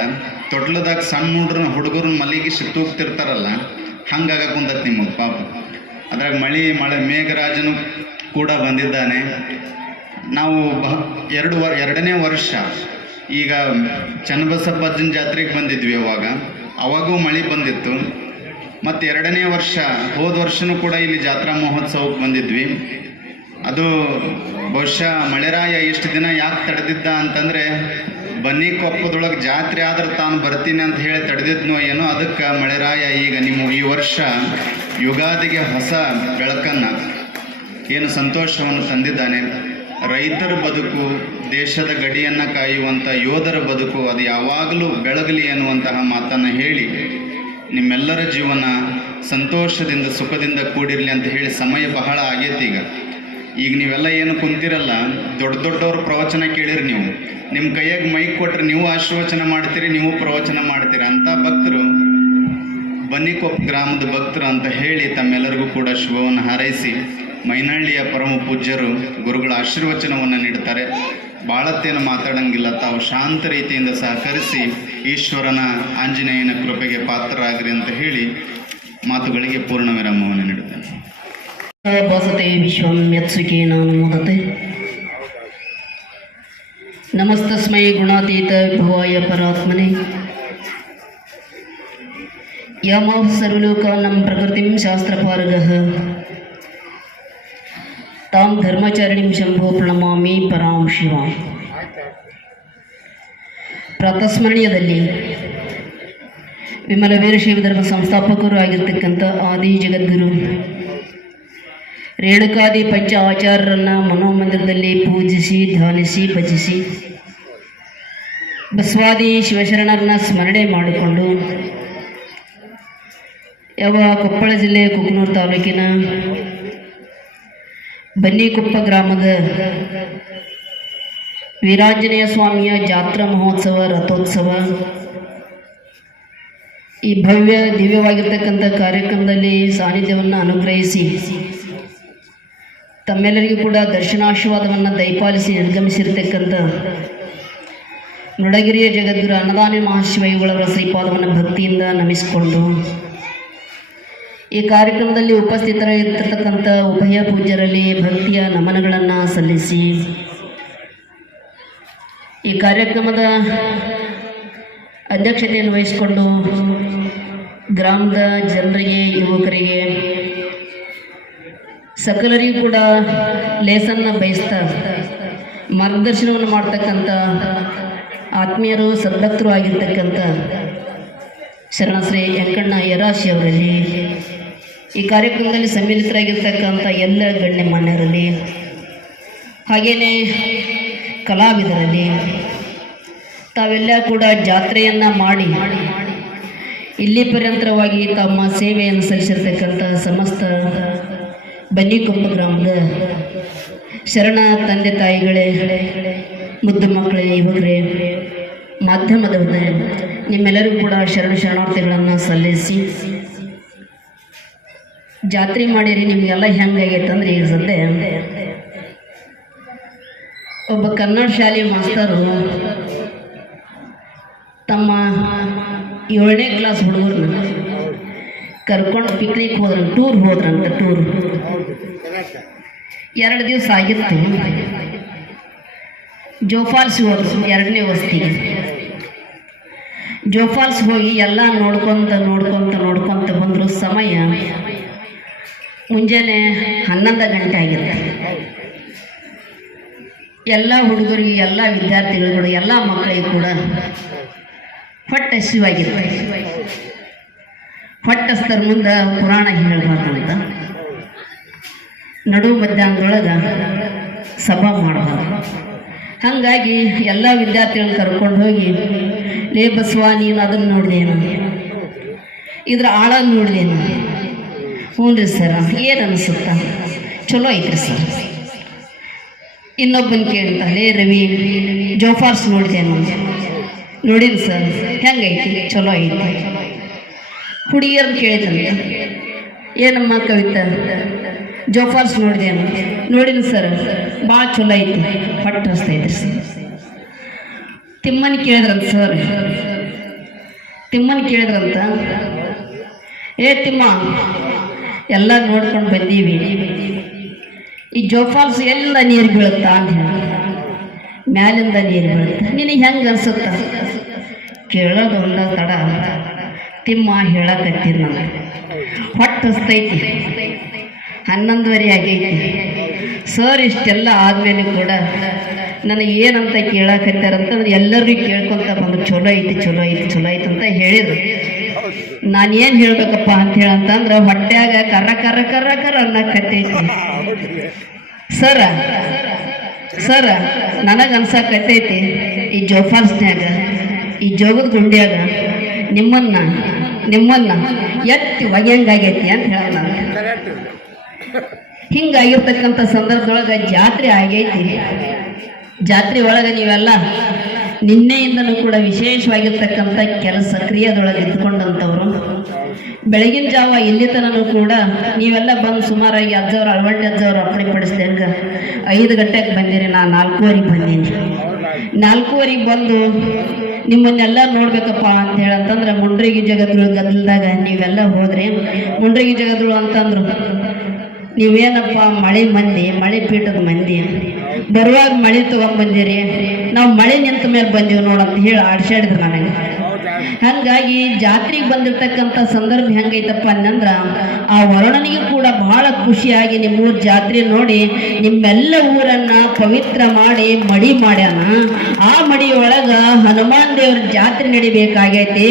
ತೊಟ್ಲದಾಗ ಸಣ್ಣ ಹುಡ್ರ ಹುಡುಗರನ್ನ ಮಲ್ಲಿಗೆ ತೂಗ್ತಿರ್ತಾರಲ್ಲ ಹಂಗಾಗಕ್ಕೆ ಕುಂತೈತೆ ನಿಮಗೆ ಪಾಪ. ಅದ್ರಾಗ ಮಳೆ ಮಳೆ, ಮೇಘರಾಜನು ಕೂಡ ಬಂದಿದ್ದಾನೆ. ನಾವು ಬಹ ಎರಡು ವರ್, ಎರಡನೇ ವರ್ಷ ಈಗ ಚನ್ನಬಸಪ್ಪಜ್ಜನ ಜಾತ್ರೆಗೆ ಬಂದಿದ್ವಿ ಅವಾಗ. ಅವಾಗೂ ಮಳೆ ಬಂದಿತ್ತು. ಮತ್ತು ಎರಡನೇ ವರ್ಷ, ಹೋದ ವರ್ಷನೂ ಕೂಡ ಇಲ್ಲಿ ಜಾತ್ರಾ ಮಹೋತ್ಸವಕ್ಕೆ ಬಂದಿದ್ವಿ. ಅದು ಬಹುಶಃ ಮಳೆರಾಯ ಇಷ್ಟು ದಿನ ಯಾಕೆ ತಡೆದಿದ್ದ ಅಂತಂದರೆ ಬನ್ನಿಕೊಪ್ಪದೊಳಗೆ ಜಾತ್ರೆ ಆದ್ರೆ ತಾನು ಬರ್ತೀನಿ ಅಂತ ಹೇಳಿ ತಡೆದಿದ್ನೋ ಏನೋ, ಅದಕ್ಕೆ ಮಳೆರಾಯ ಈಗ ನಿಮ್ಮ ಈ ವರ್ಷ ಯುಗಾದಿಗೆ ಹೊಸ ಬೆಳಕನ್ನು, ಏನು ಸಂತೋಷವನ್ನು ತಂದಿದ್ದಾನೆ. ರೈತರ ಬದುಕು ದೇಶದ ಗಡಿಯನ್ನು ಕಾಯುವಂಥ ಯೋಧರ ಬದುಕು, ಅದು ಯಾವಾಗಲೂ ಬೆಳಗಲಿ ಎನ್ನುವಂತಹ ಮಾತನ್ನು ಹೇಳಿ, ನಿಮ್ಮೆಲ್ಲರ ಜೀವನ ಸಂತೋಷದಿಂದ, ಸುಖದಿಂದ ಕೂಡಿರಲಿ ಅಂತ ಹೇಳಿ ಸಮಯ ಬಹಳ ಆಗೈತಿ ಈಗ. ಈಗ ನೀವೆಲ್ಲ ಏನು ಕುಂತಿರಲ್ಲ, ದೊಡ್ಡ ದೊಡ್ಡವ್ರ ಪ್ರವಚನ ಕೇಳಿರಿ ನೀವು. ನಿಮ್ಮ ಕೈಯಾಗ ಮೈಕ್ ಕೊಟ್ರೆ ನೀವು ಆಶೀರ್ವಚನ ಮಾಡ್ತೀರಿ, ನೀವು ಪ್ರವಚನ ಮಾಡ್ತೀರಿ. ಅಂತ ಭಕ್ತರು, ಬನ್ನಿಕೊಪ್ಪ ಗ್ರಾಮದ ಭಕ್ತರು ಅಂತ ಹೇಳಿ ತಮ್ಮೆಲ್ಲರಿಗೂ ಕೂಡ ಶುಭವನ್ನು ಹಾರೈಸಿ ಮೈನಳ್ಳಿಯ ಪರಮ ಪೂಜ್ಯರು ಗುರುಗಳ ಆಶೀರ್ವಚನವನ್ನು ನೀಡ್ತಾರೆ. ಭಾಳತ್ತೇನು ಮಾತಾಡಂಗಿಲ್ಲ. ತಾವು ಶಾಂತ ರೀತಿಯಿಂದ ಸಹಕರಿಸಿ ಈಶ್ವರನ ಆಂಜನೇಯನ ಕೃಪೆಗೆ ಪಾತ್ರರಾಗ್ರಿ ಅಂತ ಹೇಳಿ ಮಾತುಗಳಿಗೆ ಪೂರ್ಣ ವಿರಾಮವನ್ನು ನೀಡುತ್ತೇನೆ. ನಮಸ್ತಸ್ಮೈ ಗುಣಾತೀತ ವಿಭವಾಯ ಪರಾತ್ಮನೆ. ಯಾಮ ಸರ್ವಲೋಕಾನಂ ಪ್ರಕೃತಿಂ ಶಾಸ್ತ್ರಪಾರಗಃ. ತಾಂ ಧರ್ಮಚಾರಿಣಿ ಶಂಭೋ ಪ್ರಣಮಾಮಿ ಪರಾಂ ಶಿವ. ಪ್ರಾತಸ್ಮರಣೀಯದಲ್ಲಿ ವಿಮಲ ವೀರಶೈವ ಧರ್ಮ ಸಂಸ್ಥಾಪಕರು ಆಗಿರ್ತಕ್ಕಂಥ ಆದಿ ಜಗದ್ಗುರು ರೇಣುಕಾದಿ ಪಂಚ ಆಚಾರ್ಯರನ್ನು ಮನೋಮಂದಿರದಲ್ಲಿ ಪೂಜಿಸಿ, ಧ್ಯಾನಿಸಿ, ಭಜಿಸಿ ಬಸವಾದಿ ಶಿವಶರಣರನ್ನ ಸ್ಮರಣೆ ಮಾಡಿಕೊಂಡು ಯಾವ ಕೊಪ್ಪಳ ಜಿಲ್ಲೆ ಕುಕನೂರು ತಾಲೂಕಿನ ಬನ್ನಿಕೊಪ್ಪ ಗ್ರಾಮದ ವೀರಾಂಜನೇಯ ಸ್ವಾಮಿಯ ಜಾತ್ರಾ ಮಹೋತ್ಸವ, ರಥೋತ್ಸವ. ಈ ಭವ್ಯ, ದಿವ್ಯವಾಗಿರ್ತಕ್ಕಂಥ ಕಾರ್ಯಕ್ರಮದಲ್ಲಿ ಸಾನ್ನಿಧ್ಯವನ್ನು ಅನುಗ್ರಹಿಸಿ ತಮ್ಮೆಲ್ಲರಿಗೂ ಕೂಡ ದರ್ಶನಾಶೀರ್ವಾದವನ್ನು ದಯಪಾಲಿಸಿ ನಿರ್ಗಮಿಸಿರ್ತಕ್ಕಂಥ ನುಡಗಿರಿಯ ಜಗದ್ಗುರು ಅನ್ನದಾನಿ ಮಹಾಶಿವಯುಗಳವರ ಶ್ರೀಪಾದವನ್ನು ಭಕ್ತಿಯಿಂದ ನಮಿಸಿಕೊಂಡು ಈ ಕಾರ್ಯಕ್ರಮದಲ್ಲಿ ಉಪಸ್ಥಿತರಾಗಿರ್ತಕ್ಕಂಥ ಉಭಯ ಪೂಜ್ಯರಲ್ಲಿ ಭಕ್ತಿಯ ನಮನಗಳನ್ನು ಸಲ್ಲಿಸಿ. ಈ ಕಾರ್ಯಕ್ರಮದ ಅಧ್ಯಕ್ಷತೆಯನ್ನು ವಹಿಸಿಕೊಂಡು ಗ್ರಾಮದ ಜನರಿಗೆ, ಯುವಕರಿಗೆ ಸಕಲರಿಗೂ ಕೂಡ ಲೇಸನ್ನ ಬಯಸ್ತಾ ಮಾರ್ಗದರ್ಶನವನ್ನು ಮಾಡ್ತಕ್ಕಂಥ ಆತ್ಮೀಯರು ಸದ್ಭಕ್ತರು ಆಗಿರ್ತಕ್ಕಂಥ ಶರಣಶ್ರೀ ವೆಂಕಣ್ಣ ಯರಾಶಿ ಅವರಲ್ಲಿ ಈ ಕಾರ್ಯಕ್ರಮದಲ್ಲಿ ಸಮ್ಮಿಲಿತರಾಗಿರ್ತಕ್ಕಂಥ ಎಲ್ಲ ಗಣ್ಯಮಾನ್ಯರಲ್ಲಿ ಹಾಗೆಯೇ ಕಲಾವಿದರಲ್ಲಿ, ತಾವೆಲ್ಲ ಕೂಡ ಜಾತ್ರೆಯನ್ನು ಮಾಡಿ, ಇಲ್ಲಿ ಪರ್ಯಂತರವಾಗಿ ತಮ್ಮ ಸೇವೆಯನ್ನು ಸಲ್ಲಿಸಿರ್ತಕ್ಕಂಥ ಸಮಸ್ತ ಬನ್ನಿಕೊಪ್ಪ ಗ್ರಾಮದ ಶರಣ ತಂದೆ ತಾಯಿಗಳೇ, ಮುದ್ದು ಮಕ್ಕಳೇ, ಯುವಕರೇ, ಮಾಧ್ಯಮದವರೇ ನಿಮ್ಮೆಲ್ಲರಿಗೂ ಕೂಡ ಶರಣ ಶರಣಾರ್ಥಿಗಳನ್ನು ಸಲ್ಲಿಸಿ ಜಾತ್ರೆ ಮಾಡಿರಿ, ನಿಮಗೆಲ್ಲ ಹೆಂಗಾಗೈತೆ ಅಂದ್ರೆ ಈಗ ಸದ್ಯ? ಒಬ್ಬ ಕನ್ನಡ ಶಾಲೆ ಮಾಸ್ತರು ತಮ್ಮ ಏಳನೇ ಕ್ಲಾಸ್ ಹುಡುಗರನ್ನ ಕರ್ಕೊಂಡು ಪಿಕ್ನಿಕ್ ಹೋದ್ರಂತ ಟೂರ್ ಹೋದ್ರಂತ ಟೂರ್ ಎರಡು ದಿವಸ ಆಗಿತ್ತು. ಜೋಫಾಲ್ಸ್ ಹೋದ್ರು, ಎರಡನೇ ವಸ್ತಿಗೆ. ಜೋಫಾಲ್ಸ್ ಹೋಗಿ ಎಲ್ಲ ನೋಡ್ಕೊಂತ ನೋಡ್ಕೊಂತ ನೋಡ್ಕೊಂತ ಬಂದರು ಸಮಯ. ಮುಂಜಾನೆ ಹನ್ನೊಂದು ಗಂಟೆ ಆಗಿತ್ತು. ಎಲ್ಲ ಹುಡುಗರಿಗೆ, ಎಲ್ಲ ವಿದ್ಯಾರ್ಥಿಗಳು ಎಲ್ಲ ಮಕ್ಕಳಿಗೆ ಕೂಡ ಹೊಟ್ಟೆ ಹಸಿವಾಗಿತ್ತು. ಹೊಟ್ಟಸ್ತರ ಮುಂದೆ ಪುರಾಣ ಹೇಳ್ಬಾರ್ದಂತ ನಡು ಮಧ್ಯಾಹ್ನದೊಳಗೆ ಸಭಾ ಮಾಡಬಾರ್ದು. ಹಾಗಾಗಿ ಎಲ್ಲ ವಿದ್ಯಾರ್ಥಿಗಳನ್ನ ಕರ್ಕೊಂಡು ಹೋಗಿ, ಲೇ ನೀನು ಅದನ್ನು ನಾನು ಇದ್ರ ಆಳ ನೋಡಿದೇನು ಹ್ಞೂ ರೀ ಸರ ಏನು ಅನಿಸುತ್ತ ಚಲೋ ಐತ್ರಿ ಸರ್. ಇನ್ನೊಬ್ಬನ ಕೇಳ್ತ ಲೇ ರವಿ ಜೋಫಾರ್ಸ್ ನೋಡಿದೇನು ನೋಡಿರಿ ಸರ್, ಹೆಂಗೈತಿ? ಚಲೋ ಐತಿ. ಹುಡುಗಿಯರ್ನ ಕೇಳಿದಂತ ಏನಮ್ಮ ಕವಿತಾ? ಜೋಫಾರ್ಸ್ ನೋಡಿದೇನು ನೋಡಿರಿ ಸರ್ ಭಾಳ ಚಲೋ ಐತಿ. ಹೊಟ್ಟೆ ಹಸ್ತೈತ್ರಿ ಸರ್. ತಿಮ್ಮನ ಕೇಳಿದ್ರಂತ ಸರ್. ತಿಮ್ಮನ ಕೇಳಿದ್ರಂತ, ಏ ತಿಮ್ಮ ಎಲ್ಲ ನೋಡ್ಕೊಂಡು ಬಂದೀವಿ. ಈ ಜೋಫಾಲ್ಸ್ ಎಲ್ಲ ನೀರು ಬೀಳುತ್ತ ಅಂತ ಹೇಳಿ. ಮ್ಯಾಲಿಂದ ನೀರು ಬೀಳುತ್ತೆ. ನಿನಗೆ ಹೆಂಗೆ ಅನ್ಸುತ್ತ? ಕೇಳೋದು ಒಂದ ತಡ. ತಿಮ್ಮ ಹೇಳಕತ್ತೀನಿ ನಾನು. ಹೊಟ್ಟೆ ಹಸ್ತೈತಿ. ಹನ್ನೊಂದುವರೆ ಆಗೈತಿ. ಸರ್, ಇಷ್ಟೆಲ್ಲ ಆದಮೇಲೆ ಕೂಡ ನನಗೆ ಏನಂತ ಕೇಳಕತ್ತಾರಂತಂದ್ರೆ ಎಲ್ಲರಿಗೂ ಕೇಳ್ಕೊತ ಬಂದು, ಚಲೋ ಐತಿ ಚಲೋ ಐತಿ ಚಲೋ ಐತಿ ಅಂತ ಹೇಳಿದ್ರು. ನಾನು ಏನು ಹೇಳ್ಬೇಕಪ್ಪ ಅಂತ ಹೇಳಂತಂದ್ರ ಹೊಟ್ಟೆಯಾಗ ಕರ್ರ ಕರ್ರ ಕರ್ರ ಕರ್ರ ಅನ್ನಕತ್ತೈತಿ. ಸರ ಸರ, ನನಗೆ ಅನ್ಸಕತ್ತೈತಿ ಈ ಜೋಫಾಲ್ಸ್ನ್ಯಾಗ ಈ ಜೋಗದ ಗುಂಡಿಯಾಗ ನಿಮ್ಮನ್ನ ನಿಮ್ಮನ್ನ ಎತ್ತಿ ಒಗೆಯಂಗಾಗೈತಿ ಅಂತ ಹೇಳ ನಾನು. ಹಿಂಗಾಗಿರ್ತಕ್ಕಂಥ ಸಂದರ್ಭದೊಳಗೆ ಜಾತ್ರೆ ಆಗೈತಿ. ಜಾತ್ರೆ ಒಳಗೆ ನೀವೆಲ್ಲ ನಿನ್ನೆಯಿಂದನೂ ಕೂಡ ವಿಶೇಷವಾಗಿರ್ತಕ್ಕಂಥ ಕೆಲಸ ಕ್ರಿಯೆದೊಳಗೆ ಇದ್ದುಕೊಂಡಂಥವ್ರು ಬೆಳಗಿನ ಜಾವ ಇಲ್ಲಿ ತನೂ ಕೂಡ ನೀವೆಲ್ಲ ಬಂದು ಸುಮಾರಾಗಿ ಅಜ್ಜವ್ರು ಅರವತ್ತು ಅಜ್ಜವ್ರು ಅಪ್ಪಣೆ ಪಡಿಸ್ದಂಗ ಐದು ಗಂಟೆಗೆ ಬಂದಿರಿ, ನಾ ನಾಲ್ಕೂವರೆಗೆ ಬಂದೀನಿ. ನಾಲ್ಕೂವರೆಗೆ ಬಂದು ನಿಮ್ಮನ್ನೆಲ್ಲ ನೋಡ್ಬೇಕಪ್ಪ ಅಂತ ಹೇಳಂತಂದ್ರೆ ಮುಂಡ್ರಿಗಿ ಜಗದ್ರು ಗದ್ದಲ್ದಾಗ ನೀವೆಲ್ಲ ಹೋದ್ರಿ. ಮುಂಡ್ರಿಗಿ ಜಗದ್ರು ಅಂತಂದ್ರು, ನೀವೇನಪ್ಪ ಮಳೆ ಮಂದಿ, ಮಳೆ ಪೀಠದ ಮಂದಿ? ಬರುವಾಗ ಮಳೆ ತಗೊಂಡ್ ಬಂದಿರಿ ನಾವು ಮಳೆ ನಿಂತ ಮೇಲೆ ಬಂದೀವಿ ನೋಡಂತ ಹೇಳಿ ಆಡ್ಸಾಡಿದ್ರು ನನಗೆ. ಹಂಗಾಗಿ ಜಾತ್ರೆಗೆ ಬಂದಿರ್ತಕ್ಕಂಥ ಸಂದರ್ಭ ಹೆಂಗೈತಪ್ಪ ಅನ್ನಂದ್ರ ಆ ವರುಣನಿಗೆ ಕೂಡ ಬಹಳ ಖುಷಿಯಾಗಿ ನಿಮ್ಮೂರ ಜಾತ್ರೆ ನೋಡಿ ನಿಮ್ಮೆಲ್ಲ ಊರನ್ನ ಪವಿತ್ರ ಮಾಡಿ ಮಡಿ ಮಾಡ್ಯಾನ. ಆ ಮಡಿಯೊಳಗ ಹನುಮಾನ್ ದೇವ್ರ ಜಾತ್ರೆ ನಡಿಬೇಕಾಗೈತಿ.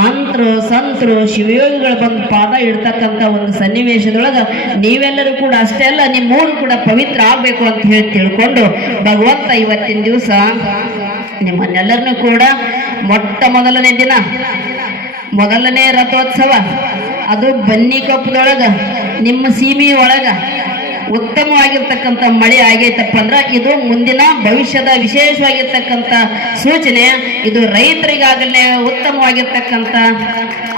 ಮಂತ್ರು, ಸಂತರು, ಶಿವಯೋಗಿಗಳು ಬಂದು ಪಾದ ಇಡ್ತಕ್ಕಂಥ ಒಂದು ಸನ್ನಿವೇಶದೊಳಗ ನೀವೆಲ್ಲರೂ ಕೂಡ ಅಷ್ಟೇ ಅಲ್ಲ, ನಿಮ್ಮೂರು ಕೂಡ ಪವಿತ್ರ ಆಗ್ಬೇಕು ಅಂತ ಹೇಳಿ ತಿಳ್ಕೊಂಡು ಭಗವಂತ ಇವತ್ತಿನ ದಿವಸ ನಿಮ್ಮನ್ನೆಲ್ಲರನ್ನೂ ಕೂಡ ಮೊಟ್ಟ ಮೊದಲನೇ ದಿನ ಮೊದಲನೇ ರಥೋತ್ಸವ ಅದು ಬನ್ನಿ ಕಪ್ಪದೊಳಗ ನಿಮ್ಮ ಸೀಮೆ ಒಳಗ ಉತ್ತಮವಾಗಿರ್ತಕ್ಕಂಥ ಮಳೆ ಆಗೈತಪ್ಪ ಅಂದ್ರೆ ಇದು ಮುಂದಿನ ಭವಿಷ್ಯದ ವಿಶೇಷವಾಗಿರ್ತಕ್ಕಂಥ ಸೂಚನೆ. ಇದು ರೈತರಿಗಾಗಲೇ ಉತ್ತಮವಾಗಿರ್ತಕ್ಕಂಥ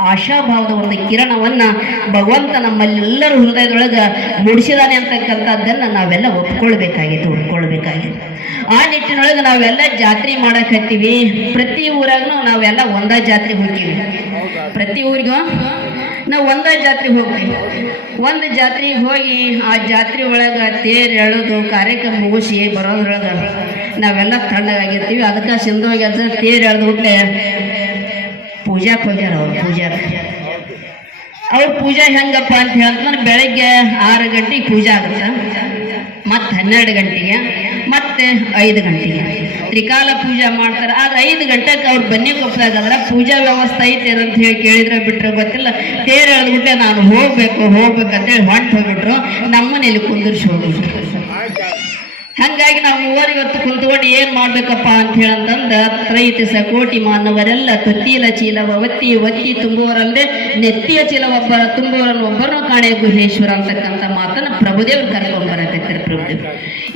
ಆಶಾಭಾವದ ಒಂದು ಕಿರಣವನ್ನ ಭಗವಂತ ನಮ್ಮಲ್ಲೆಲ್ಲರ ಹೃದಯದೊಳಗೆ ಮೂಡಿಸಿದಾನೆ ಅಂತಕ್ಕಂಥದ್ದನ್ನ ನಾವೆಲ್ಲ ಒಪ್ಕೊಳ್ಬೇಕಾಗಿತ್ತು ಒಪ್ಕೊಳ್ಬೇಕಾಗಿತ್ತು. ಆ ನಿಟ್ಟಿನೊಳಗೆ ನಾವೆಲ್ಲ ಜಾತ್ರೆ ಮಾಡಕತ್ತೀವಿ. ಪ್ರತಿ ಊರಾಗೂ ನಾವೆಲ್ಲ ಒಂದ ಜಾತ್ರೆ ಹೋಗ್ತೀವಿ. ಪ್ರತಿ ಊರಿಗೂ ನಾವು ಒಂದ ಜಾತ್ರೆಗೆ ಹೋಗ್ತೀವಿ. ಒಂದು ಜಾತ್ರೆಗೆ ಹೋಗಿ ಆ ಜಾತ್ರೆ ಒಳಗೆ ತೇರು ಎಳೆದು ಕಾರ್ಯಕ್ರಮ ಮುಗಿಸಿ ಬರೋದ್ರೊಳಗೆ ನಾವೆಲ್ಲ ತಣ್ಣಗಾಗಿರ್ತೀವಿ ಅದಕ್ಕೆ ಸಿಂಧವಾಗಿ ಅದ ತೇರು ಎಳೆದು ಬಿಟ್ಲೆ ಪೂಜಾಕ್ಕೆ ಹೋಗ್ಯಾರ ಅವ್ರು ಪೂಜಾಕ್ಕೆ ಅವ್ರ ಪೂಜಾ ಹೆಂಗಪ್ಪ ಅಂತ ಹೇಳ್ತಾರೆ ಬೆಳಗ್ಗೆ ಆರು ಗಂಟೆಗೆ ಪೂಜೆ ಆಗುತ್ತೆ. ಮತ್ತೆ ಹನ್ನೆರಡು ಗಂಟೆಗೆ, ಮತ್ತೆ ಐದು ಗಂಟೆಗೆ. ತ್ರಿಕಾಲ ಪೂಜೆ ಮಾಡ್ತಾರೆ. ಆದ್ರೆ ಐದು ಗಂಟೆಗೆ ಅವ್ರು ಬನ್ನಿ ಕೊಪ್ಪದಾಗಂದ್ರೆ ಪೂಜಾ ವ್ಯವಸ್ಥೆ ಐತೆ ಅಂತ ಹೇಳಿ ಕೇಳಿದ್ರೆ ಬಿಟ್ಟರೆ ಗೊತ್ತಿಲ್ಲ. ತೇರು ಎಳೆದ್ಬಿಟ್ಟೆ ನಾನು ಹೋಗ್ಬೇಕು, ಹೋಗ್ಬೇಕಂತೇಳಿ ಹೊಂಟು ಹೋಗ್ಬಿಟ್ರು. ನಮ್ಮನೇಲಿ ಕುಂದಿರ್ಸಿ ಹೋಗ್ಬಿಟ್ರು. ಹಂಗಾಗಿ ನಾವು ಮೂವರು ಇವತ್ತು ಕುಂತ್ಕೊಂಡು ಏನ್ ಮಾಡ್ಬೇಕಪ್ಪ ಅಂತ ಹೇಳಂತಂದ ತ್ರೈತಿಸ ಕೋಟಿ ಮಾನವರೆಲ್ಲ ತೊತ್ತಿಲ ಚೀಲವ, ಒತ್ತಿ ಒತ್ತಿ ತುಂಬುವರಲ್ಲದೆ ನೆತ್ತಿಯ ಚೀಲ ಒಬ್ಬ ತುಂಬುವರನ್ನು ಒಬ್ಬರನ್ನು ಕಾಣೆ ಗುಹೇಶ್ವರ ಅಂತಕ್ಕಂಥ ಮಾತನ್ನ ಪ್ರಭುದೇವ್ರು ಕರ್ಕೊಂಡ್ ಬರಕತ್ತಾರೆ ಪ್ರಭುದೇವ್.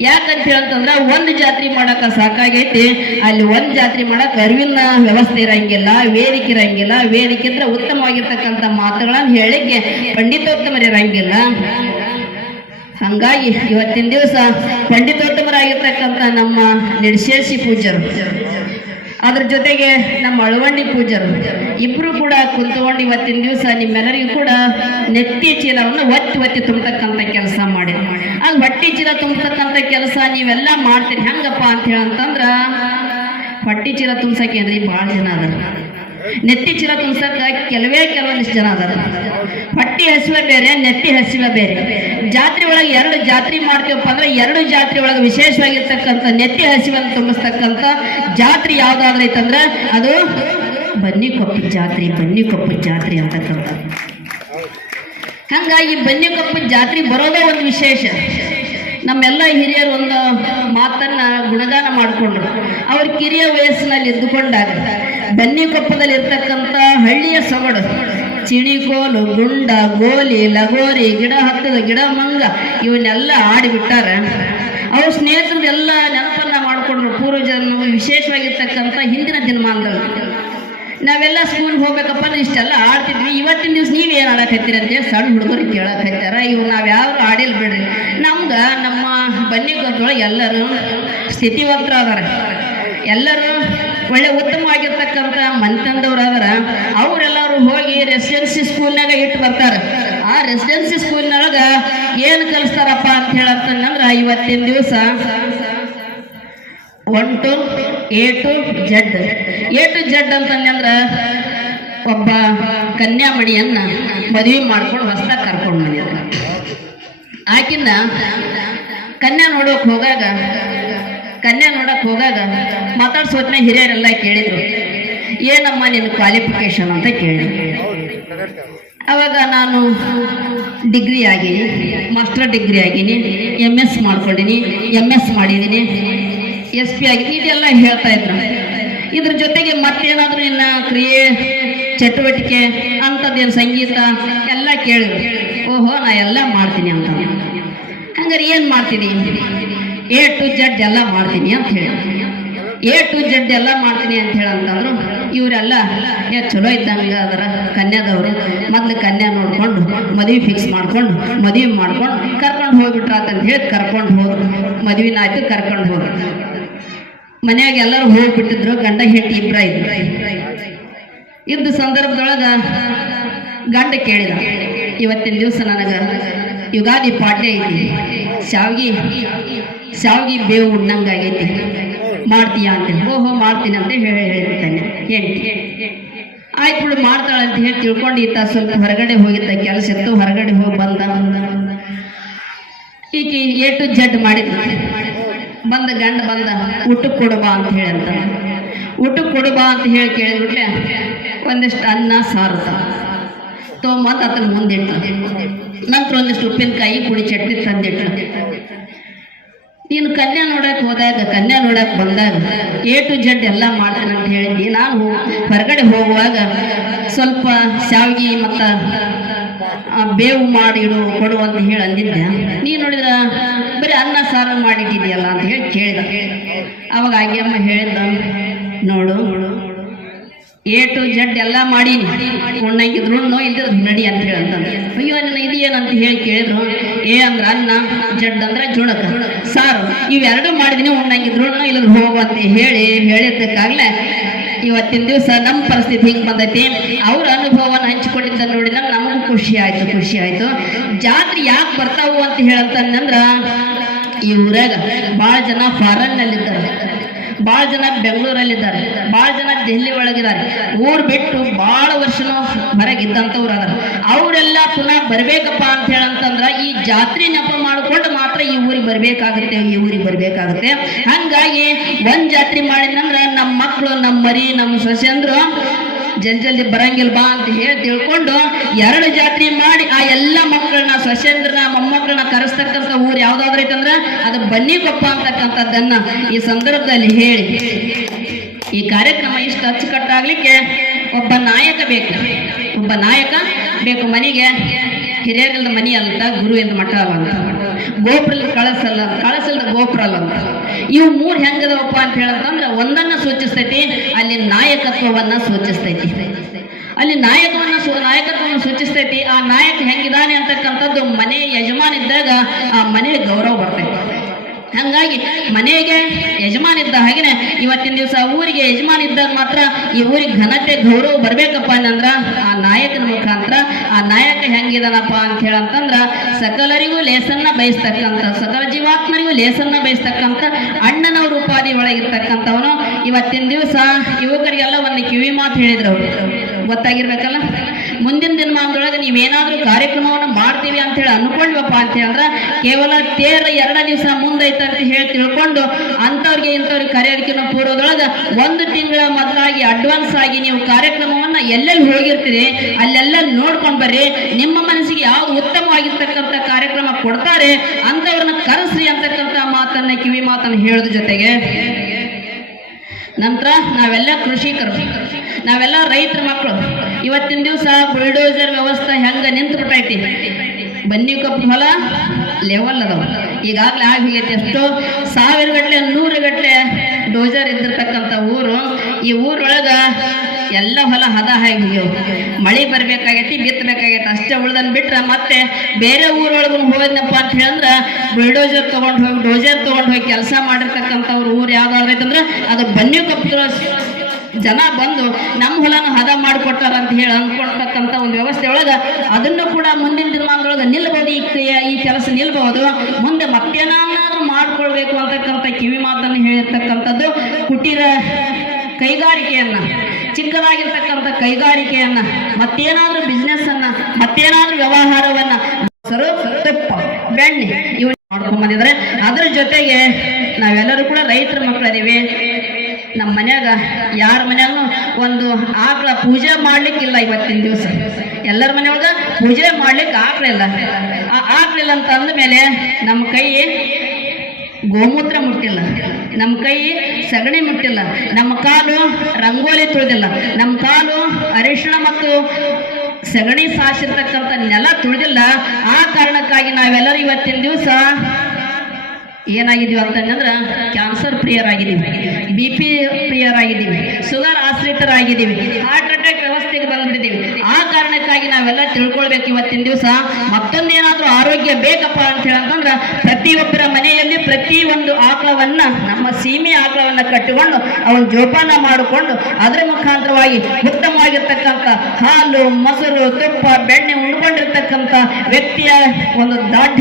ಯಾಕಂತ ಹೇಳಂತಂದ್ರ, ಒಂದ್ ಜಾತ್ರೆ ಮಾಡಕ ಸಾಕಾಗೈತಿ, ಅಲ್ಲಿ ಒಂದ್ ಜಾತ್ರೆ ಮಾಡಕ್ ಅರಿವಿನ ವ್ಯವಸ್ಥೆ ಇರಂಗಿಲ್ಲ, ವೇದಿಕೆ ಇರಂಗಿಲ್ಲ, ವೇದಿಕೆ ಅಂದ್ರೆ ಉತ್ತಮವಾಗಿರ್ತಕ್ಕಂಥ ಮಾತುಗಳನ್ನ ಹೇಳಿಕ್ಕೆ ಪಂಡಿತೋತ್ತಮರು ಇರಂಗಿಲ್ಲ ಹಂಗಾಗಿ ಇವತ್ತಿನ ದಿವಸ ಪಂಡಿತೋತ್ತಮರಾಗಿರ್ತಕ್ಕಂಥ ನಮ್ಮ ನಿರ್ಶೇಷಿ ಪೂಜರು ಅದ್ರ ಜೊತೆಗೆ ನಮ್ಮ ಅಳವಂಡಿ ಪೂಜರು ಇಬ್ರು ಕೂಡ ಕುಂತ್ಕೊಂಡು ಇವತ್ತಿನ ದಿವಸ ನಿಮ್ಮೆಲ್ಲರಿಗೂ ಕೂಡ ನೆತ್ತಿ ಚೀಲವನ್ನು ಒತ್ತಿ ಒತ್ತಿ ತುಂಬತಕ್ಕಂಥ ಕೆಲಸ ಮಾಡಿ ಆ ಹೊಟ್ಟಿ ಚೀಲ ತುಂಬತಕ್ಕಂಥ ಕೆಲಸ ನೀವೆಲ್ಲ ಮಾಡ್ತೀರಿ, ಹೆಂಗಪ್ಪ ಅಂತ ಹೇಳಂತಂದ್ರ ಹೊಟ್ಟಿ ಚೀಲ ತುಂಬಸಕ್ಕೆ ಅಂದ್ರೆ ಭಾಳ ಜನ ಅದಾರ. ನೆತ್ತಿ ಚೀಲ ತುಂಬಸಕ್ಕ ಕೆಲವೇ ಕೆಲವೊಂದಿಷ್ಟು ಜನ ಅದಾರ. ಹೊಟ್ಟಿ ಹಸಿವೆ ಬೇರೆ, ನೆತ್ತಿ ಹಸಿವೆ ಬೇರೆ. ಜಾತ್ರೆ ಒಳಗೆ ಎರಡು ಜಾತ್ರೆ ಮಾಡ್ತೀವಪ್ಪ ಅಂದ್ರೆ ಎರಡು ಜಾತ್ರೆ ಒಳಗೆ ವಿಶೇಷವಾಗಿರ್ತಕ್ಕಂಥ ನೆತ್ತಿ ಹಸಿವನ್ನು ತುಂಬಿಸ್ತಕ್ಕಂಥ ಜಾತ್ರೆ ಯಾವ್ದಾದ್ರೈತಂದ್ರೆ ಅದು ಬನ್ನಿ ಕೊಪ್ಪದ ಜಾತ್ರೆ ಬನ್ನಿ ಕೊಪ್ಪದ ಜಾತ್ರೆ ಅಂತಕ್ಕಂಥ ಹಂಗಾಗಿ ಬನ್ನಿ ಕೊಪ್ಪದ ಜಾತ್ರೆ ಬರೋದೇ ಒಂದು ವಿಶೇಷ. ನಮ್ಮೆಲ್ಲ ಹಿರಿಯರು ಒಂದು ಮಾತನ್ನ ಗುಣಗಾನ ಮಾಡಿಕೊಂಡ್ರು. ಅವ್ರ ಕಿರಿಯ ವಯಸ್ಸಿನಲ್ಲಿ ಇದ್ದುಕೊಂಡಾಗ ಬನ್ನಿಕೊಪ್ಪದಲ್ಲಿ ಇರ್ತಕ್ಕಂಥ ಹಳ್ಳಿಯ ಸೊಗಡು ಚಿಣಿಕೋಲು ಗುಂಡ ಗೋಲಿ, ಲಗೋರಿ, ಗಿಡ ಹತ್ತದ ಗಿಡ ಮಂಗ ಇವನ್ನೆಲ್ಲ ಆಡಿಬಿಟ್ಟಾರ. ಅವ್ರ ಸ್ನೇಹಿತರದೆಲ್ಲ ನೆನಪನ್ನ ಮಾಡಿಕೊಂಡ್ರು. ಪೂರ್ವಜನ್ಮ ವಿಶೇಷವಾಗಿರ್ತಕ್ಕಂಥ ಹಿಂದಿನ ದಿನಮಾನದಲ್ಲಿ. ನಾವೆಲ್ಲ ಸ್ಕೂಲ್ಗೆ ಹೋಗ್ಬೇಕಪ್ಪ ಅಂದ್ರೆ ಇಷ್ಟೆಲ್ಲ ಆಡ್ತಿದ್ವಿ. ಇವತ್ತಿನ ದಿವ್ಸ ಏನು ಆಡಕತ್ತೀರಿ ಅಂತೇಳಿ ಸಣ್ಣ ಹುಡುಗರು ಕೇಳಕತ್ತಾರ ಇವು ನಾವು ಯಾರು ಆಡಿಲ್ಲ ಬಿಡ್ರಿ. ನಮ್ಗೆ ನಮ್ಮ ಬನ್ನಿ ಗೊತ್ತೊಳಗೆ ಎಲ್ಲರೂ ಸ್ಥಿತಿವಂತರು ಅದಾರ. ಎಲ್ಲರೂ ಒಳ್ಳೆ ಉತ್ತಮವಾಗಿರ್ತಕ್ಕಂಥ ಅದರ ಅವರೆಲ್ಲರೂ ಹೋಗಿ ರೆಸಿಡೆನ್ಸಿ ಸ್ಕೂಲ್ನಾಗ ಇಟ್ಟು ಬರ್ತಾರೆ. ಆ ರೆಸಿಡೆನ್ಸಿ ಸ್ಕೂಲ್ನೊಳಗ ಏನು ಕಲಿಸ್ತಾರಪ್ಪ ಅಂತ ಹೇಳತ್ತಂದ್ರ ಇವತ್ತಿನ ದಿವಸ one to A to Z A to Z ಅಂತಂದ್ರೆ ಒಬ್ಬ ಕನ್ಯಾಮಣಿಯನ್ನ ಮದುವೆ ಮಾಡ್ಕೊಂಡು ಹೊಸ್ದಾಗಿ ಕರ್ಕೊಂಡು ಬಂದಿದ್ರು ಆಕಿನ್ನ ಕನ್ಯಾ ನೋಡೋಕೆ ಹೋಗಾಗ ಕನ್ಯಾ ನೋಡಕ್ ಹೋಗಾಗ ಮಾತಾಡ್ಸೋತ್ನ ಹಿರಿಯರೆಲ್ಲ ಕೇಳಿದ್ರು, ಏನಮ್ಮ ನಿನ್ನ ಕ್ವಾಲಿಫಿಕೇಶನ್ ಅಂತ ಕೇಳಿದ್ರು. ಅವಾಗ ನಾನು ಡಿಗ್ರಿ ಆಗೀನಿ ಮಾಸ್ಟರ್ ಡಿಗ್ರಿ ಆಗೀನಿ ಎಂ ಎಸ್ ಮಾಡ್ಕೊಂಡಿನಿ ಎಂ ಎಸ್ ಮಾಡಿದ್ದೀನಿ ಎಸ್ ಪಿ ಆಗಿ ಇದೆಲ್ಲ ಹೇಳ್ತಾ ಇದ್ರು. ಇದ್ರ ಜೊತೆಗೆ ಮತ್ತೇನಾದರೂ ಇನ್ನು ಕ್ರಿಯೆ, ಚಟುವಟಿಕೆ, ಅಂಥದ್ದೇನು ಸಂಗೀತ ಎಲ್ಲ ಕೇಳಿದ್ರು. ಓಹೋ, ನಾ ಎಲ್ಲ ಮಾಡ್ತೀನಿ ಅಂತ. ಹಂಗಾರೆ ಏನು ಮಾಡ್ತೀನಿ? ಎ ಟು ಜಡ್ ಎಲ್ಲ ಮಾಡ್ತೀನಿ ಅಂತ ಹೇಳಿ. ಎ ಟು ಜಡ್ ಎಲ್ಲ ಮಾಡ್ತೀನಿ ಅಂತ ಹೇಳಂತಂದ್ರು ಇವರೆಲ್ಲ, ಏ ಚಲೋ ಇದ್ದಂಗೆ ಅದರ ಕನ್ಯಾದವರು. ಮೊದ್ಲು ಕನ್ಯಾ ನೋಡ್ಕೊಂಡು, ಮದುವೆ ಫಿಕ್ಸ್ ಮಾಡ್ಕೊಂಡು, ಮದುವೆ ಮಾಡ್ಕೊಂಡು ಕರ್ಕೊಂಡು ಹೋಗ್ಬಿಟ್ರ ಅಂತ ಹೇಳಿ ಕರ್ಕೊಂಡು ಹೋದ್ರು. ಮದುವೆನ ಆಯ್ತು, ಕರ್ಕೊಂಡು ಹೋದ್ರು. ಮನ್ಯಾಗ ಎಲ್ಲರೂ ಹೋಗ್ಬಿಟ್ಟಿದ್ರು, ಗಂಡ ಹೆಂಡತಿ ಇಬ್ರ ಇದ್ರು. ಇದ್ದ ಸಂದರ್ಭದೊಳಗ ಗಂಡ ಕೇಳಿದ, ಇವತ್ತಿನ ದಿವಸ ನನಗೆ ಯುಗಾದಿ ಪಾಡ್ಯ ಐತಿ ಶಾವ್ಗಿ ಶಾವ್ಗಿ ಬೇವು ಉಣ್ಣಂಗಾಗೈತಿ. ಮಾಡ್ತೀಯಾ ಅಂತ ಓಹೋ, ಮಾಡ್ತೀನಿ ಅಂತ ಹೇಳಿ ಹೇಳ್ತಾನೆ ಹೆಂಡತಿ ಆಯ್ತು ಬಿಡು, ಮಾಡ್ತಾಳೆ ಅಂತ ಹೇಳಿ ತಿಳ್ಕೊಂಡು ಈತ ಸ್ವಲ್ಪ ಹೊರಗಡೆ ಹೋಗಿದ್ದ ಕೆಲಸ ಇತ್ತು. ಹೊರಗಡೆ ಹೋಗಿ ಬಂದ. ಈಕೆ ಎ ಟು ಜಡ್ ಮಾಡಿದ ಬಂದ ಗಂಡ ಬಂದ, ಊಟಕ್ಕೆ ಕೊಡಬಾ ಅಂತ ಹೇಳಿ ಅಂತ ಊಟಕ್ಕೆ ಕೊಡುಬಾ ಅಂತ ಹೇಳಿ ಕೇಳಿಬಿಟ್ರೆ ಒಂದಿಷ್ಟು ಅನ್ನ, ಸಾರು. ತೊಗೊಂಬಂದು ಅದನ್ನ ಮುಂದಿಟ್ಟು ನಂತರ ಒಂದಿಷ್ಟು ಉಪ್ಪಿನಕಾಯಿ ಪುಡಿ ಚಟ್ನಿ ತಂದಿಟ್ಟು ನೀನು ಕನ್ಯಾ ನೋಡಕ್ಕೆ ಹೋದಾಗ, ಕನ್ಯಾ ನೋಡಕ್ಕೆ ಬಂದಾಗ, ಎ ಟು ಜಡ್ ಎಲ್ಲ ಮಾಡ್ತೇನೆ ಅಂತ ಹೇಳಿದ್ವಿ. ನಾನು ಹೊರಗಡೆ ಹೋಗುವಾಗ ಸ್ವಲ್ಪ ಶಾವಿಗೆ ಮತ್ತು ಬೇವು ಮಾಡಿಡು ಕೊಡು ಅಂತ ಹೇಳಿ ಅಂದಿದ್ದೆ. ನೀ ನೋಡಿದ ಬರೀ ಅನ್ನ, ಸಾರು ಮಾಡಿಟ್ಟಿದ್ಯಲ್ಲ ಅಂತ ಹೇಳಿ ಕೇಳಿದ. ಅವಾಗ ಆಗ್ಯಮ್ಮ ನೋಡು ನೋಡು ಎ ಟು ಜಡ್ ಎಲ್ಲ ಮಾಡೀನಿ. ಉಣ್ಣಂಗಿದ್ರು ಉಣ್ಣು ಇಲ್ದಿದ್ರು ನಡಿ ಅಂತ ಹೇಳಂತಂದ್ರೆ ಅಯ್ಯೋ, ನಿನ್ನ ಇದು ಏನಂತ ಹೇಳಿ ಕೇಳಿದ್ರು ಏ ಅಂದ್ರೆ ಅನ್ನ ಜಡ್ ಅಂದ್ರೆ ಜುಣಕ ಸಾರು ಇವೆರಡು ಮಾಡಿದೀನಿ ಉಣ್ಣಂಗಿದ್ರು ಉಣ್ಣು ಇಲ್ಲ ಹೋಗು ಅಂತ ಹೇಳಿ ಹೇಳಿದ್ದಕ್ಕಾಗಲೇ ಇವತ್ತಿನ ದಿವಸ ನಮ್ಮ ಪರಿಸ್ಥಿತಿ ಹಿಂಗೆ ಬಂದೈತಿ. ಅವ್ರ ಅನುಭವನ ಹಂಚಿಕೊಂಡಿದ್ದ ನೋಡಿದಾಗ ನಮಗೂ ಖುಷಿ ಆಯ್ತು ಖುಷಿ ಆಯ್ತು. ಜಾತ್ರೆ ಯಾಕೆ ಬರ್ತಾವು ಅಂತ ಹೇಳಂತಂದ್ರ ಈ ಊರಾಗ ಭಾಳ ಜನ ಫಾರನ್ನಲ್ಲಿದ್ದಾರೆ ಭಾಳ ಜನ ಬೆಂಗಳೂರಲ್ಲಿದ್ದಾರೆ ಬಹಳ ಜನ ದೆಹಲಿ ಒಳಗಿದ್ದಾರೆ. ಊರ್ ಬಿಟ್ಟು ಬಹಳ ವರ್ಷನೂ ಹೊರಗಿದ್ದಂಥವ್ರು ಅದಾರ. ಅವರೆಲ್ಲ ಪುನಃ ಬರ್ಬೇಕಪ್ಪ ಅಂತ ಹೇಳಂತಂದ್ರ ಈ ಜಾತ್ರೆ ನೆಪ ಮಾಡಿಕೊಂಡು ಮಾತ್ರ ಈ ಊರಿಗೆ ಬರ್ಬೇಕಾಗುತ್ತೆ, ಈ ಊರಿಗೆ ಬರ್ಬೇಕಾಗುತ್ತೆ. ಹಂಗಾಗಿ ಒಂದ್ ಜಾತ್ರೆ ಮಾಡಿದಂದ್ರ ನಮ್ಮ ಮಕ್ಕಳು ನಮ್ಮ ಮರಿ ನಮ್ಮ ಸೊಸೆಂದ್ರು ಜಲ್ದಿ ಜಲ್ದಿ ಬರಂಗಿಲ್ಲ ಬಾ ಅಂತ ಹೇಳಿ ತಿಳ್ಕೊಂಡು ಎರಡು ಜಾತ್ರೆ ಮಾಡಿ ಆ ಎಲ್ಲ ಮಕ್ಕಳನ್ನ ಸೊಸೆಂದ್ರನ ಮೊಮ್ಮಕ್ಕಳನ್ನ ಕರೆಸ್ತಕ್ಕಂಥ ಊರು ಯಾವ್ದಾದ್ರು ಐತಂದ್ರ ಅದು ಬನ್ನಿಕೊಪ್ಪ ಅಂತಕ್ಕಂಥದ್ದನ್ನ ಈ ಸಂದರ್ಭದಲ್ಲಿ ಹೇಳಿ. ಈ ಕಾರ್ಯಕ್ರಮ ಇಷ್ಟು ಅಚ್ಚುಕಟ್ಟಾಗ್ಲಿಕ್ಕೆ ಒಬ್ಬ ನಾಯಕ ಬೇಕು. ಒಬ್ಬ ನಾಯಕ ಬೇಕು ಮನೆಗೆ. ಹಿರಿಯರಿಲ್ಲದ ಮನಿ ಅಂತ ಗುರು ಎಂದು ಮಠ ಅಲ್ಲ ಕಳಸಲ್ಲ ಕಳಸಲ್ಲ ಗೋಪುರಲ್ಲ ಇವು ಮೂರು ಹೆಂಗದವಪ್ಪ ಅಂತ ಹೇಳಂತಂದ್ರೆ ಒಂದನ್ನ ಸೂಚಿಸ್ತೈತಿ, ಅಲ್ಲಿ ನಾಯಕತ್ವವನ್ನ ಸೂಚಿಸ್ತೈತಿ. ಅಲ್ಲಿ ನಾಯಕವನ್ನ ನಾಯಕತ್ವವನ್ನು ಸೂಚಿಸ್ತೈತಿ, ಆ ನಾಯಕ ಹೆಂಗಿದಾನೆ ಅಂತಕ್ಕಂಥದ್ದು ಮನೆ ಯಜಮಾನ ಇದ್ದಾಗ ಆ ಮನೆ ಗೌರವ ಬರ್ತೈತಿ. ಹಂಗಾಗಿ ಮನೆಗೆ ಯಜಮಾನ ಇದ್ದ ಹಾಗೇನೆ ಇವತ್ತಿನ ದಿವಸ ಊರಿಗೆ ಯಜಮಾನ ಇದ್ದಾಗ ಮಾತ್ರ ಈ ಊರಿಗೆ ಘನತೆ ಗೌರವ ಬರ್ಬೇಕಪ್ಪ ಅಂದ್ರ ಆ ನಾಯಕನ ಮುಖಾಂತರ ಆ ನಾಯಕ ಹೆಂಗಿದಾನಪ್ಪ ಅಂತ ಹೇಳಂತಂದ್ರ ಸಕಲರಿಗೂ ಲೇಸನ್ನ ಬಯಸ್ತಕ್ಕಂಥ, ಸಕಲ ಜೀವಾತ್ಮರಿಗೂ ಲೇಸನ್ನ ಬಯಸ್ತಕ್ಕಂಥ ಅಣ್ಣನವ್ರ ಉಪಾಧಿ ಒಳಗಿರ್ತಕ್ಕಂಥವನು. ಇವತ್ತಿನ ದಿವಸ ಯುವಕರಿಗೆಲ್ಲ ಒಂದು ಕಿವಿ ಮಾತು ಹೇಳಿದ್ರು ಗೊತ್ತಾಗಿರ್ಬೇಕಲ್ಲ? ಮುಂದಿನ ದಿನಮಾನದೊಳಗೆ ನೀವೇನಾದ್ರೂ ಕಾರ್ಯಕ್ರಮವನ್ನು ಮಾಡ್ತೀವಿ ಅಂತ ಹೇಳಿ ಅನ್ಕೊಂಡ್ವಪ್ಪ ಅಂತ ಕೇವಲ ತೇರ ಎರಡ ದಿವಸ ಮುಂದೈತೆ ಅಂತ ಹೇಳಿ ತಿಳ್ಕೊಂಡು ಅಂಥವ್ರಿಗೆ ಇಂಥವ್ರಿಗೆ ಕರೆಯೋದಕ್ಕಿಂತ ಪೂರ್ವದೊಳಗೆ ಒಂದು ತಿಂಗಳ ಮೊದಲಾಗಿ ಅಡ್ವಾನ್ಸ್ ಆಗಿ ನೀವು ಕಾರ್ಯಕ್ರಮವನ್ನ ಎಲ್ಲೆಲ್ಲಿ ಹೋಗಿರ್ತೀರಿ, ಅಲ್ಲೆಲ್ಲ ನೋಡ್ಕೊಂಡ್ ಬರ್ರಿ. ನಿಮ್ಮ ಮನಸ್ಸಿಗೆ ಯಾವ ಉತ್ತಮವಾಗಿರ್ತಕ್ಕಂಥ ಕಾರ್ಯಕ್ರಮ ಕೊಡ್ತಾರೆ ಅಂಥವ್ರನ್ನ ಕರೆಸ್ರಿ ಅಂತಕ್ಕಂಥ ಮಾತನ್ನ ಕಿವಿ ಮಾತನ್ನ ಹೇಳೋದ್ರ ಜೊತೆಗೆ. ನಂತರ ನಾವೆಲ್ಲ ಕೃಷಿಕರು. ನಾವೆಲ್ಲ ರೈತರ ಮಕ್ಕಳು. ಇವತ್ತಿನ ದಿವಸ ಬುಲ್ಡೋಸರ್ ವ್ಯವಸ್ಥೆ ಹೆಂಗ ನಿಂತು ಬಿಟ್ಟೈತಿ ಬನ್ನಿ ಕಪ್ಪು ಹೊಲ ಲೆವೆಲ್ ಅದಾವ. ಈಗಾಗಲೇ ಆಗಿ ಹೋಗೈತಿ ಎಷ್ಟೋ ಸಾವಿರ ಗಟ್ಟಲೆ ನೂರು ಗಟ್ಟಲೆ ಡೋಜರ್ ಇದ್ದಿರ್ತಕ್ಕಂಥ ಊರು. ಈ ಊರೊಳಗ ಎಲ್ಲ ಹೊಲ ಹದ ಹೋಗ್ಯಾವ ಮಳೆ ಬರ್ಬೇಕಾಗೈತಿ ಬಿತ್ತಬೇಕಾಗೈತಿ ಅಷ್ಟೇ ಉಳ್ದನ್ ಬಿಟ್ರೆ ಮತ್ತೆ ಬೇರೆ ಊರೊಳಗೂ ಹೋದ್ನಪ್ಪ ಅಂತ ಹೇಳಂದ್ರೆ ಬುಲ್ಡೋಜರ್ ತಗೊಂಡು ಹೋಗಿ ಡೋಜರ್ ತಗೊಂಡು ಹೋಗಿ ಕೆಲಸ ಮಾಡಿರ್ತಕ್ಕಂಥವ್ರು ಊರು ಯಾವ್ದಾದ್ರು ಐತಂದ್ರೆ ಅದು ಬನ್ನಿ ಕಪ್ಪಿರೋ ಜನ ಬಂದು ನಮ್ಮ ಹೊಲನ ಹದ ಮಾಡಿಕೊಟ್ಟಾರ ಅಂತ ಹೇಳಿ ಅಂದ್ಕೊಳ್ತಕ್ಕಂಥ ಒಂದು ವ್ಯವಸ್ಥೆ ಒಳಗೆ ಅದನ್ನು ಕೂಡ ಮುಂದಿನ ದಿನಮಾನದೊಳಗೆ ನಿಲ್ಬೋದು, ಈ ಕ್ರಿಯೆ- ಈ ಕೆಲಸ ನಿಲ್ಬಹುದು ಮುಂದೆ ಮತ್ತೇನಾದ್ರೂ ಮಾಡ್ಕೊಳ್ಬೇಕು ಅಂತಕ್ಕಂಥ ಕಿವಿ ಮಾತನ್ನು ಹೇಳಿರ್ತಕ್ಕಂಥದ್ದು ಕುಟೀರ ಕೈಗಾರಿಕೆಯನ್ನ. ಚಿಕ್ಕದಾಗಿರ್ತಕ್ಕಂಥ ಕೈಗಾರಿಕೆಯನ್ನ, ಮತ್ತೇನಾದ್ರೂ ಬಿಸ್ನೆಸ್ ಅನ್ನ ಮತ್ತೇನಾದ್ರೂ ವ್ಯವಹಾರವನ್ನ ತುಪ್ಪ ಬೆಣ್ಣೆ ಇವ್ ಮಾಡ್ಕೊಂಡ್ ಬಂದಿದ್ರೆ ಅದ್ರ ಜೊತೆಗೆ ನಾವೆಲ್ಲರೂ ಕೂಡ ರೈತರ ಮಕ್ಕಳದೀವಿ. ನಮ್ಮ ಮನ್ಯಾಗ ಯಾರ ಮನ್ಯಾಗೂ ಒಂದು ಆಕಳ ಪೂಜೆ ಮಾಡ್ಲಿಕ್ಕಿಲ್ಲ ಇವತ್ತಿನ ದಿವಸ. ಎಲ್ಲರ ಮನೆಯೊಳಗ ಪೂಜೆ ಮಾಡ್ಲಿಕ್ಕೆ ಆಕಳಿಲ್ಲ ಆ ಆಕಳಿಲ್ಲ ಅಂತ ಮೇಲೆ ನಮ್ಮ ಕೈ ಗೋಮೂತ್ರ ಮುಟ್ಟಿಲ್ಲ. ನಮ್ಮ ಕೈ ಸಗಣಿ ಮುಟ್ಟಿಲ್ಲ. ನಮ್ಮ ಕಾಲು ರಂಗೋಲಿ ತುಳಿದಿಲ್ಲ. ನಮ್ಮ ಕಾಲು ಅರಿಶಿಣ ಮತ್ತು ಸಗಣಿ ಸಾಸಿರ್ತಕ್ಕಂಥ ನೆಲ ತುಳಿದಿಲ್ಲ. ಆ ಕಾರಣಕ್ಕಾಗಿ ನಾವೆಲ್ಲರೂ ಇವತ್ತಿನ ದಿವಸ ಏನಾಗಿದ್ದೀವಿ ಅಂತಂದ್ರೆ ಕ್ಯಾನ್ಸರ್ ಪ್ರಿಯರಾಗಿದ್ದೀವಿ. ಬಿ ಪಿ ಪ್ರಿಯರಾಗಿದ್ದೀವಿ. ಶುಗರ್ ಆಶ್ರಿತರಾಗಿದ್ದೀವಿ. ಹಾರ್ಟ್ ಅಟ್ಯಾಕ್ ಆ ಕಾರಣಕ್ಕಾಗಿ ನಾವೆಲ್ಲ ತಿಳ್ಕೊಳ್ಬೇಕು ಇವತ್ತಿನ ದಿವಸ. ಮತ್ತೊಂದೇನಾದ್ರೂ ಆರೋಗ್ಯ ಬೇಕಪ್ಪ ಅಂತ ಹೇಳಂತಂದ್ರೆ ಪ್ರತಿಯೊಬ್ಬರ ಮನೆಯಲ್ಲಿ ಪ್ರತಿ ಒಂದು ಆಕಳವನ್ನ, ನಮ್ಮ ಸೀಮೆ ಆಕಳವನ್ನ ಕಟ್ಟಿಕೊಂಡು ಅವನ್ ಜೋಪಾನ ಮಾಡಿಕೊಂಡು ಅದರ ಮುಖಾಂತರವಾಗಿ ಉತ್ತಮವಾಗಿರ್ತಕ್ಕಂಥ ಹಾಲು, ಮೊಸರು, ತುಪ್ಪ, ಬೆಣ್ಣೆ ಉಂಡ್ಕೊಂಡಿರ್ತಕ್ಕಂತ ವ್ಯಕ್ತಿಯ ಒಂದು ದಾಢ್ಯ